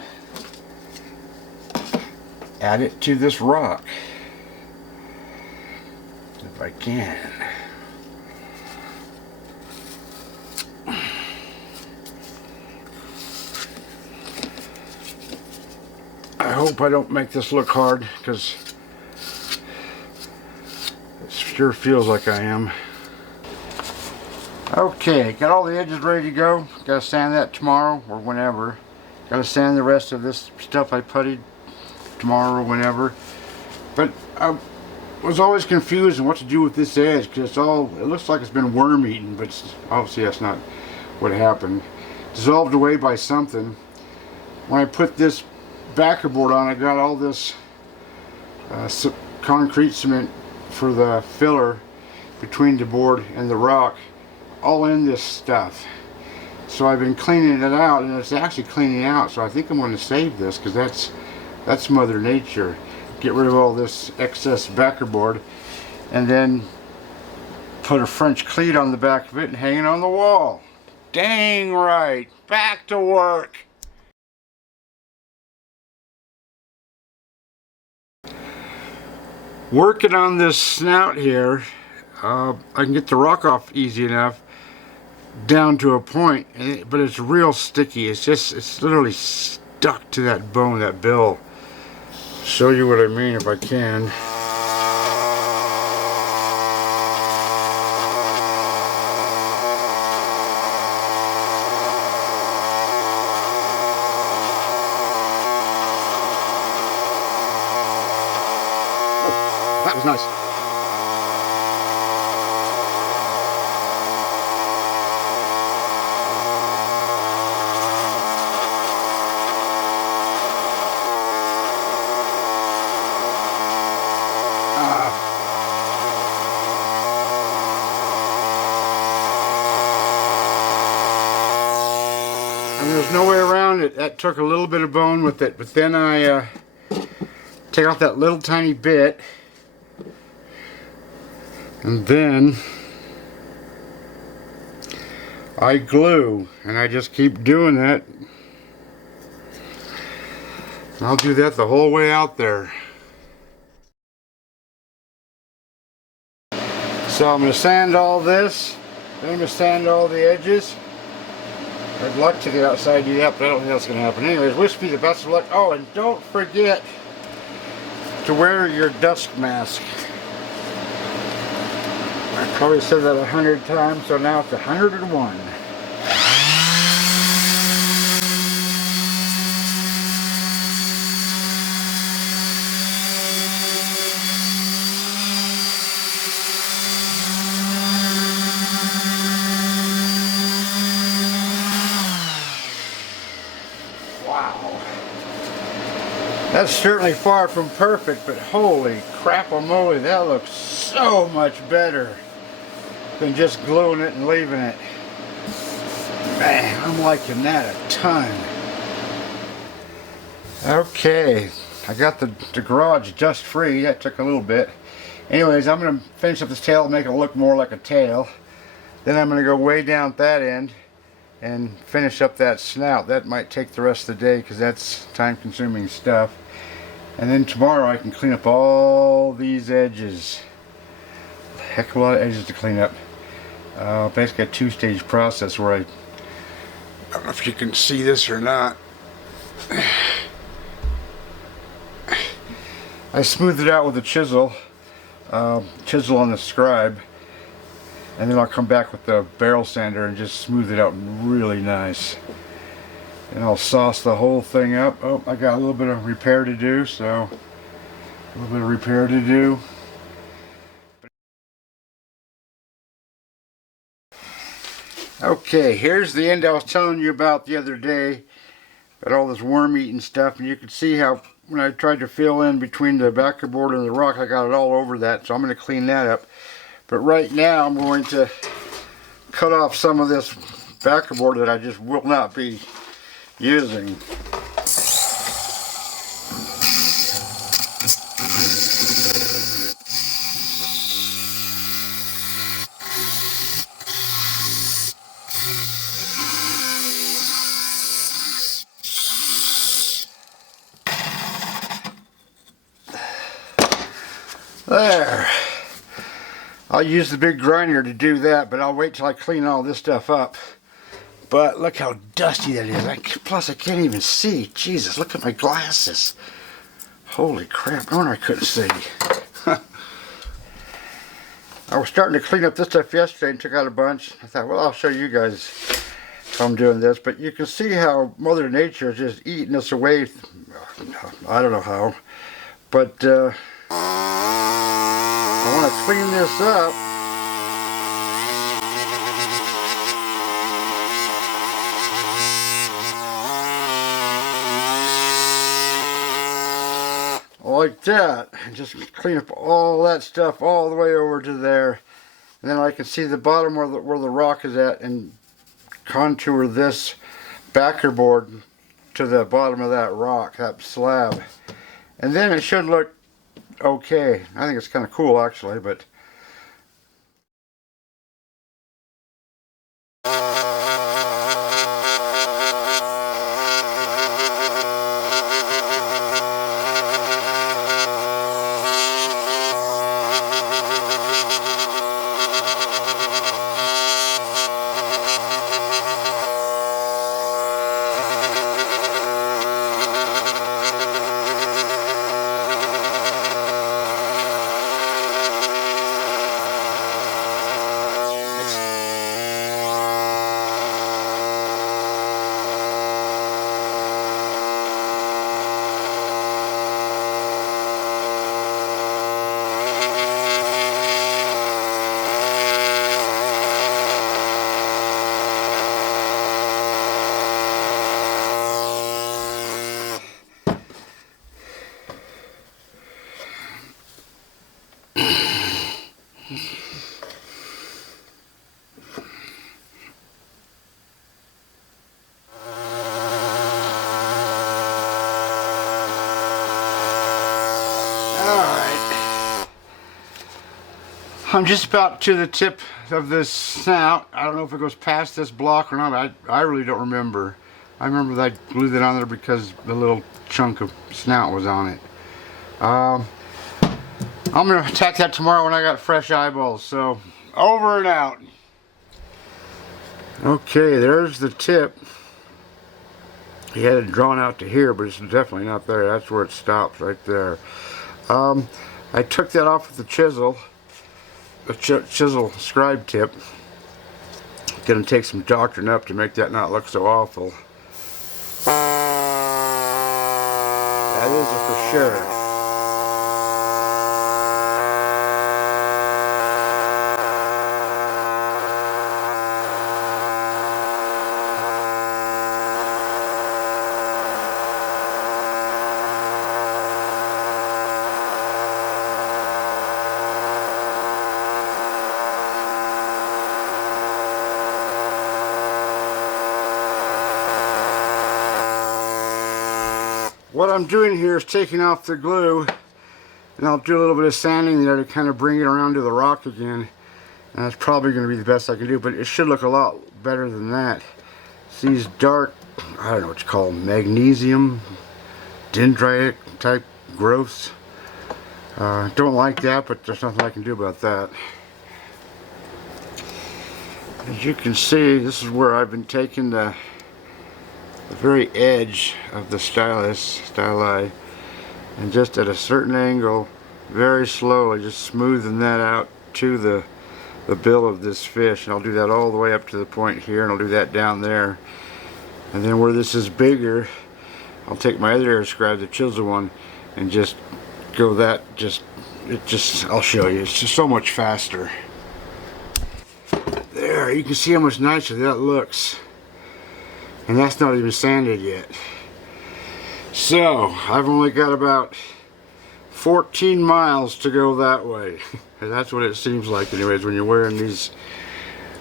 add it to this rock if I can. I hope I don't make this look hard, because it sure feels like I am. Okay, got all the edges ready to go. Gotta sand that tomorrow or whenever. Gotta sand the rest of this stuff I puttied tomorrow or whenever. But I was always confused on what to do with this edge, because it looks like it's been worm eaten, but obviously that's not what happened. Dissolved away by something. When I put this backer board on, I got all this concrete cement for the filler between the board and the rock all in this stuff. So I've been cleaning it out, and it's actually cleaning out, so I think I'm going to save this, because that's Mother Nature. Get rid of all this excess backer board, and then put a French cleat on the back of it and hang it on the wall. Dang right, back to work. Working on this snout here, I can get the rock off easy enough down to a point, but it's real sticky. It's literally stuck to that bone, that bill. Show you what I mean if I can. That was nice. And there's no way around it. That took a little bit of bone with it, but then I take off that little tiny bit, and then I glue, and I just keep doing that. And I'll do that the whole way out there. So I'm going to sand all this, then I'm going to sand all the edges. I'd like to get outside and do that, but I don't think that's going to happen. Anyways, wish me the best of luck. Oh, and don't forget to wear your dust mask. I probably said that 100 times, so now it's 101. Wow. That's certainly far from perfect, but holy crap-a-moly, that looks so much better than just gluing it and leaving it. Man, I'm liking that a ton. Okay, I got the garage dust free. That took a little bit. Anyways, I'm going to finish up this tail and make it look more like a tail. Then I'm going to go way down at that end and finish up that snout. That might take the rest of the day because that's time-consuming stuff. And then tomorrow I can clean up all these edges. Heck of a lot of edges to clean up. Basically a two-stage process where I don't know if you can see this or not. I smooth it out with a chisel. Chisel on the scribe. And then I'll come back with the barrel sander and just smooth it out really nice. And I'll sauce the whole thing up. Oh, I got a little bit of repair to do, so a little bit of repair to do. Okay, here's the end I was telling you about the other day. Got all this worm-eating stuff, and you can see how when I tried to fill in between the backer board and the rock, I got it all over that, so I'm going to clean that up. But right now I'm going to cut off some of this backer board that I just will not be using. There. I'll use the big grinder to do that, but I'll wait till I clean all this stuff up. But look how dusty that is. Plus I can't even see. Jesus, look at my glasses. Holy crap, no wonder I couldn't see. I was starting to clean up this stuff yesterday and took out a bunch. I thought, well, I'll show you guys how I'm doing this. But you can see how Mother Nature is just eating us away. I don't know how. But I want to clean this up. Like that, and just clean up all that stuff all the way over to there, and then I can see the bottom where the rock is at and contour this backer board to the bottom of that rock, that slab, and then it should look okay. I think it's kind of cool actually, but I'm just about to the tip of this snout. I don't know if it goes past this block or not. I really don't remember. I remember that I glued it on there because the little chunk of snout was on it. I'm going to attack that tomorrow when I got fresh eyeballs. So, over and out. Okay, there's the tip. He had it drawn out to here, but it's definitely not there. That's where it stops, right there. I took that off with the chisel. A chisel scribe tip. Gonna take some doctoring up to make that not look so awful. That is it for sure. What I'm doing here is taking off the glue, and I'll do a little bit of sanding there to kind of bring it around to the rock again. And that's probably going to be the best I can do, but it should look a lot better than that. It's these dark, I don't know what you call them, magnesium, dendritic type growths. Don't like that, but there's nothing I can do about that. As you can see, this is where I've been taking the very edge of the styli, and just at a certain angle, very slowly, just smoothing that out to the bill of this fish. And I'll do that all the way up to the point here, and I'll do that down there. And then where this is bigger, I'll take my other air scribe, the chisel one, and just go that, I'll show you, it's just so much faster. There, you can see how much nicer that looks. And that's not even sanded yet. So, I've only got about 14 miles to go that way. And that's what it seems like anyways when you're wearing these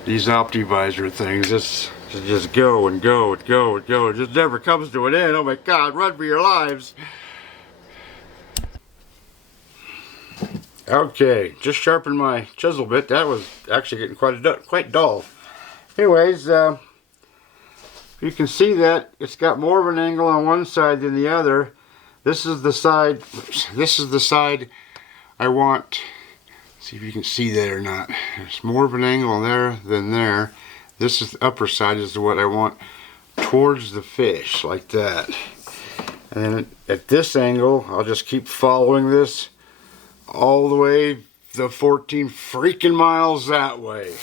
OptiVisor things. It's just go and go and go and go. It just never comes to an end. Oh my God, run for your lives. Okay, just sharpened my chisel bit. That was actually getting quite dull. Anyways, you can see that it's got more of an angle on one side than the other. This is the side I want. See if you can see that or not. There's more of an angle there than there. This is the upper side is what I want towards the fish, like that. And then at this angle, I'll just keep following this all the way the 14 freaking miles that way.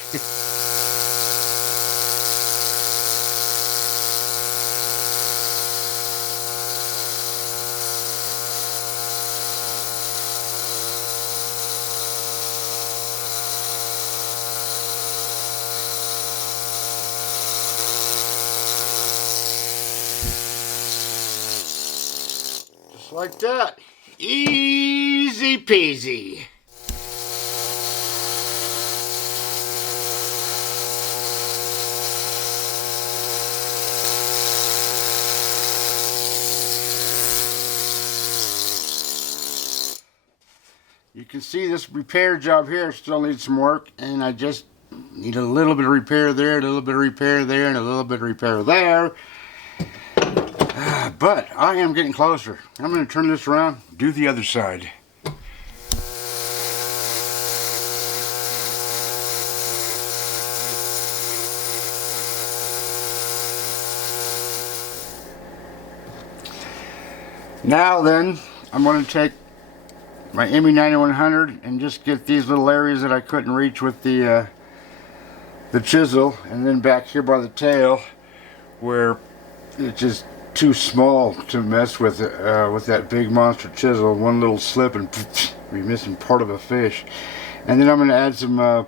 Like that. Easy peasy. you can see this repair job here still needs some work, and I just need a little bit of repair there, a little bit of repair there, and a little bit of repair there. But I am getting closer. I'm going to turn this around, do the other side. Now then, I'm going to take my EMI 9100 and just get these little areas that I couldn't reach with the chisel, and then back here by the tail where it's just too small to mess with that big monster chisel. One little slip and be missing part of a fish. And then I'm going to add some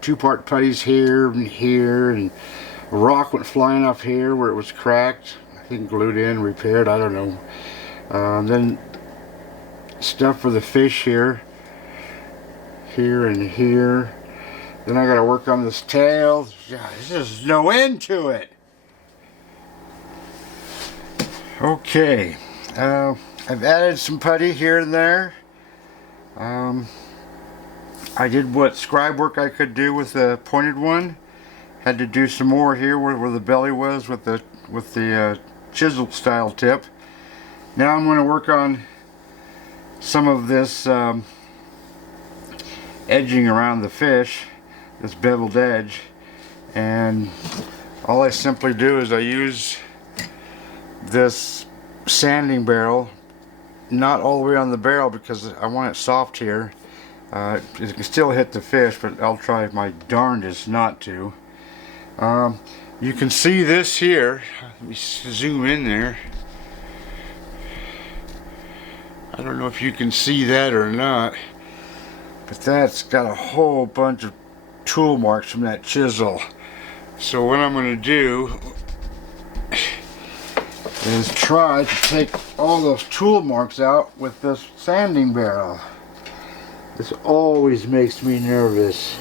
two-part putties here and here, and a rock went flying off here where it was cracked, I think glued in, repaired, I don't know. Then stuff for the fish here and here. Then I gotta work on this tail. There's just no end to it. Okay, I've added some putty here and there. I did what scribe work I could do with the pointed one. Had to do some more here where the belly was with the chisel style tip. Now I'm going to work on some of this edging around the fish, this beveled edge, and all I simply do is I use this sanding barrel, not all the way on the barrel because I want it soft here. It can still hit the fish, but I'll try my darndest not to. You can see this here. Let me zoom in there. I don't know if you can see that or not, but that's got a whole bunch of tool marks from that chisel. So what I'm going to do is try to take all those tool marks out with this sanding barrel. This always makes me nervous.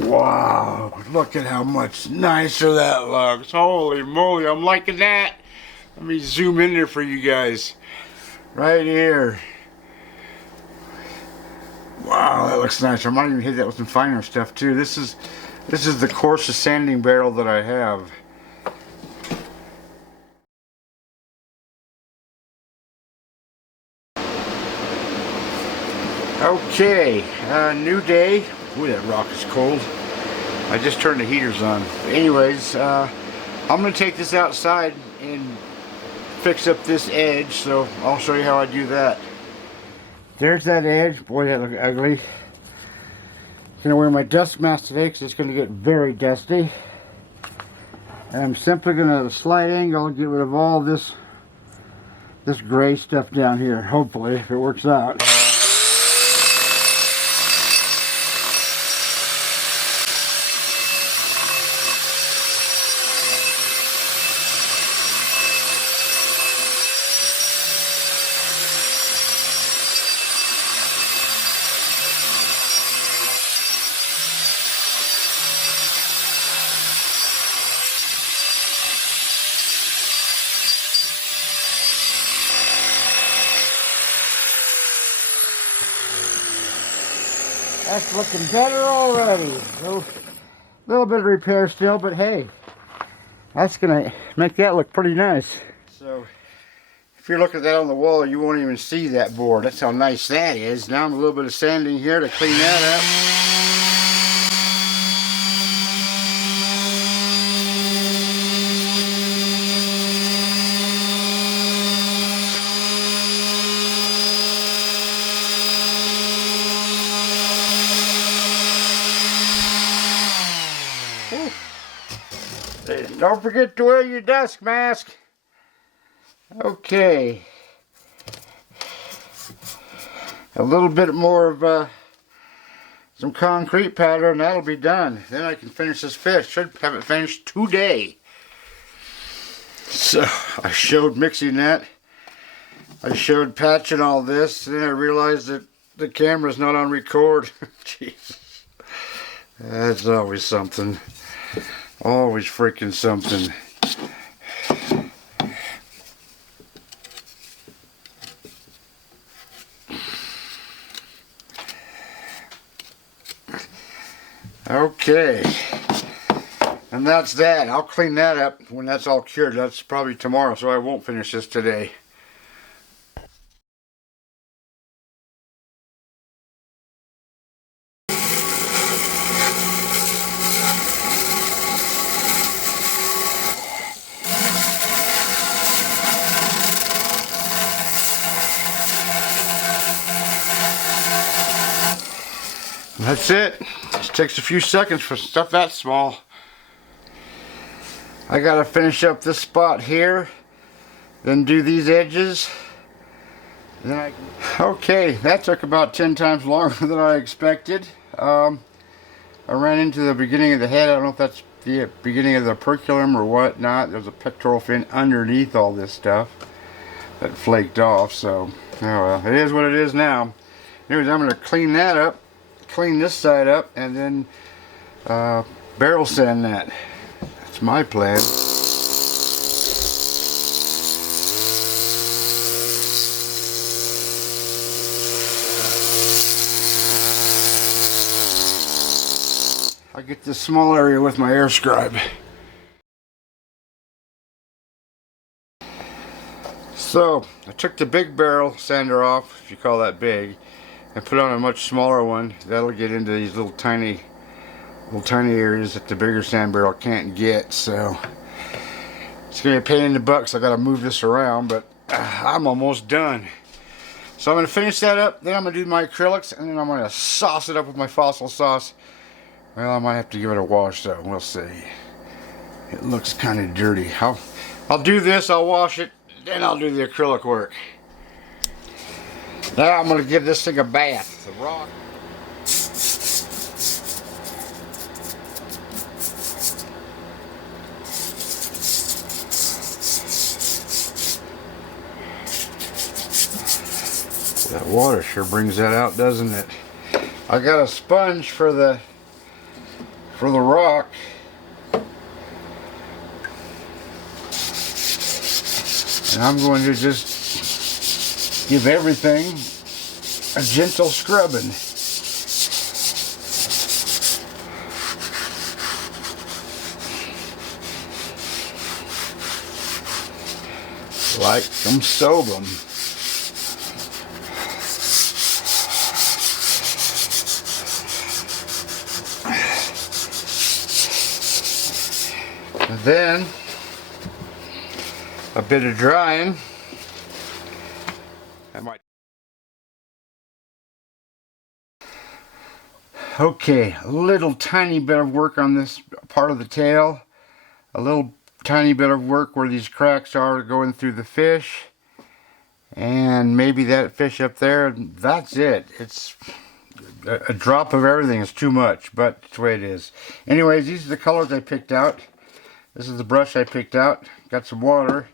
Wow, look at how much nicer that looks. Holy moly, I'm liking that. Let me zoom in there for you guys. Right here. Wow, that looks nice. I might even hit that with some finer stuff too. This is the coarsest sanding barrel that I have. Okay, new day. Ooh, that rock is cold. I just turned the heaters on. Anyways, I'm going to take this outside and fix up this edge, so I'll show you how I do that. There's that edge. Boy, that looks ugly. I'm going to wear my dust mask today because it's going to get very dusty. And I'm simply going to slight angle and get rid of all this gray stuff down here, hopefully, if it works out. That's looking better already. A little bit of repair still, but hey, that's gonna make that look pretty nice. So if you're looking at that on the wall, you won't even see that board. That's how nice that is. Now I'm a little bit of sanding here to clean that up. Don't forget to wear your dust mask. Okay. A little bit more of some concrete powder, and that'll be done. Then I can finish this fish. Should have it finished today. So I showed mixing that. I showed patching all this. Then I realized that the camera's not on record. Jesus. That's always something. Always freaking something. Okay, and that's that. I'll clean that up when that's all cured. That's probably tomorrow, so I won't finish this today. That's it. Just takes a few seconds for stuff that small. I gotta finish up this spot here, then do these edges. Then okay, that took about 10 times longer than I expected. I ran into the beginning of the head. I don't know if that's the beginning of the operculum or whatnot. There's a pectoral fin underneath all this stuff that flaked off. So, oh well, it is what it is now. Anyways, I'm gonna clean that up. Clean this side up, and then barrel sand that. That's my plan. I get this small area with my air scribe. So I took the big barrel sander off, if you call that big, and put on a much smaller one. That'll get into these little tiny areas that the bigger sand barrel can't get. So it's gonna be a pain in the butt, so I gotta move this around, but I'm almost done. So I'm gonna finish that up, then I'm gonna do my acrylics, and then I'm gonna sauce it up with my fossil sauce. Well, I might have to give it a wash though, we'll see. It looks kind of dirty. I'll do this, I'll wash it, then I'll do the acrylic work. Now I'm going to give this thing a bath. The rock. That water sure brings that out, doesn't it? I got a sponge for the rock. And I'm going to just give everything a gentle scrubbing. Like some sobum. And then a bit of drying. Okay, a little tiny bit of work on this part of the tail. A little tiny bit of work where these cracks are going through the fish. And maybe that fish up there. That's it. It's a drop of everything is too much, but it's the way it is. Anyways, these are the colors I picked out. This is the brush I picked out. Got some water.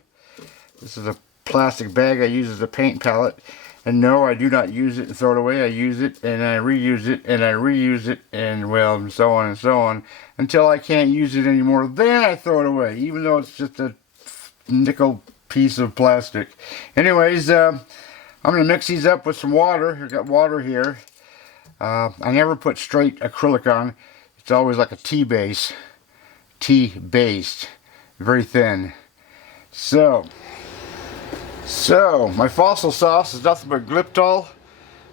This is a plastic bag I use as a paint palette. And no, I do not use it and throw it away. I use it and I reuse it and I reuse it and well, and so on until I can't use it anymore. Then I throw it away, even though it's just a nickel piece of plastic. Anyways, I'm going to mix these up with some water. I've got water here. I never put straight acrylic on. It's always like a tea-based. Tea-based. Very thin. So my fossil sauce is nothing but Glyptol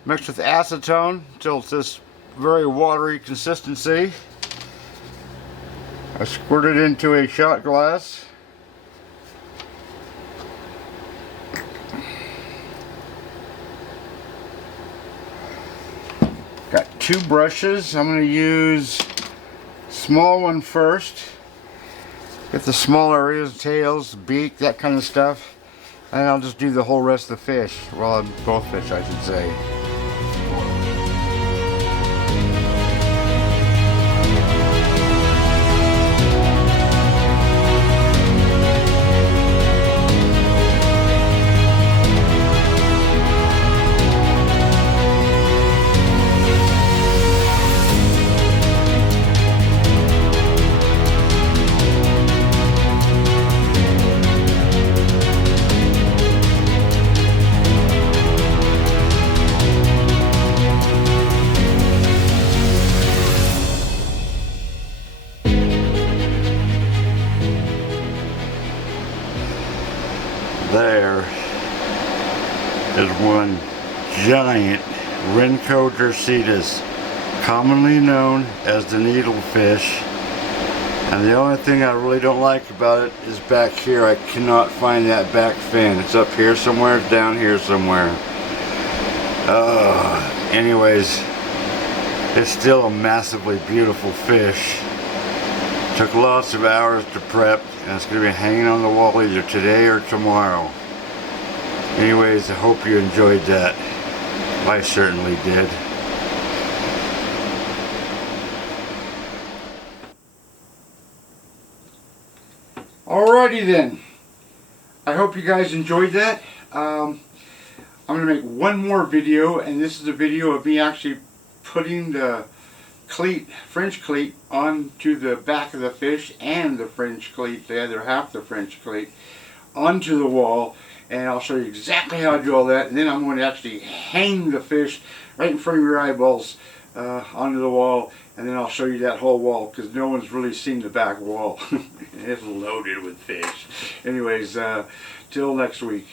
mixed with acetone until it's this very watery consistency. I squirt it into a shot glass. Got two brushes. I'm going to use small one first. Get the small areas, tails, beak, that kind of stuff. And I'll just do the whole rest of the fish. Well, both fish, I should say. is one giant Rhenko dorsitas, commonly known as the needlefish. And the only thing I really don't like about it is back here. I cannot find that back fin. It's up here somewhere, it's down here somewhere. Anyways, it's still a massively beautiful fish. Took lots of hours to prep, and it's going to be hanging on the wall either today or tomorrow. Anyways, I hope you enjoyed that. I certainly did. Alrighty then. I hope you guys enjoyed that. I'm going to make one more video, and this is a video of me actually putting the cleat, French cleat, onto the back of the fish and the French cleat, the other half the French cleat, onto the wall. And I'll show you exactly how to do all that, and then I'm going to actually hang the fish right in front of your eyeballs onto the wall, and then I'll show you that whole wall, because no one's really seen the back wall. It's loaded with fish. Anyways, till next week.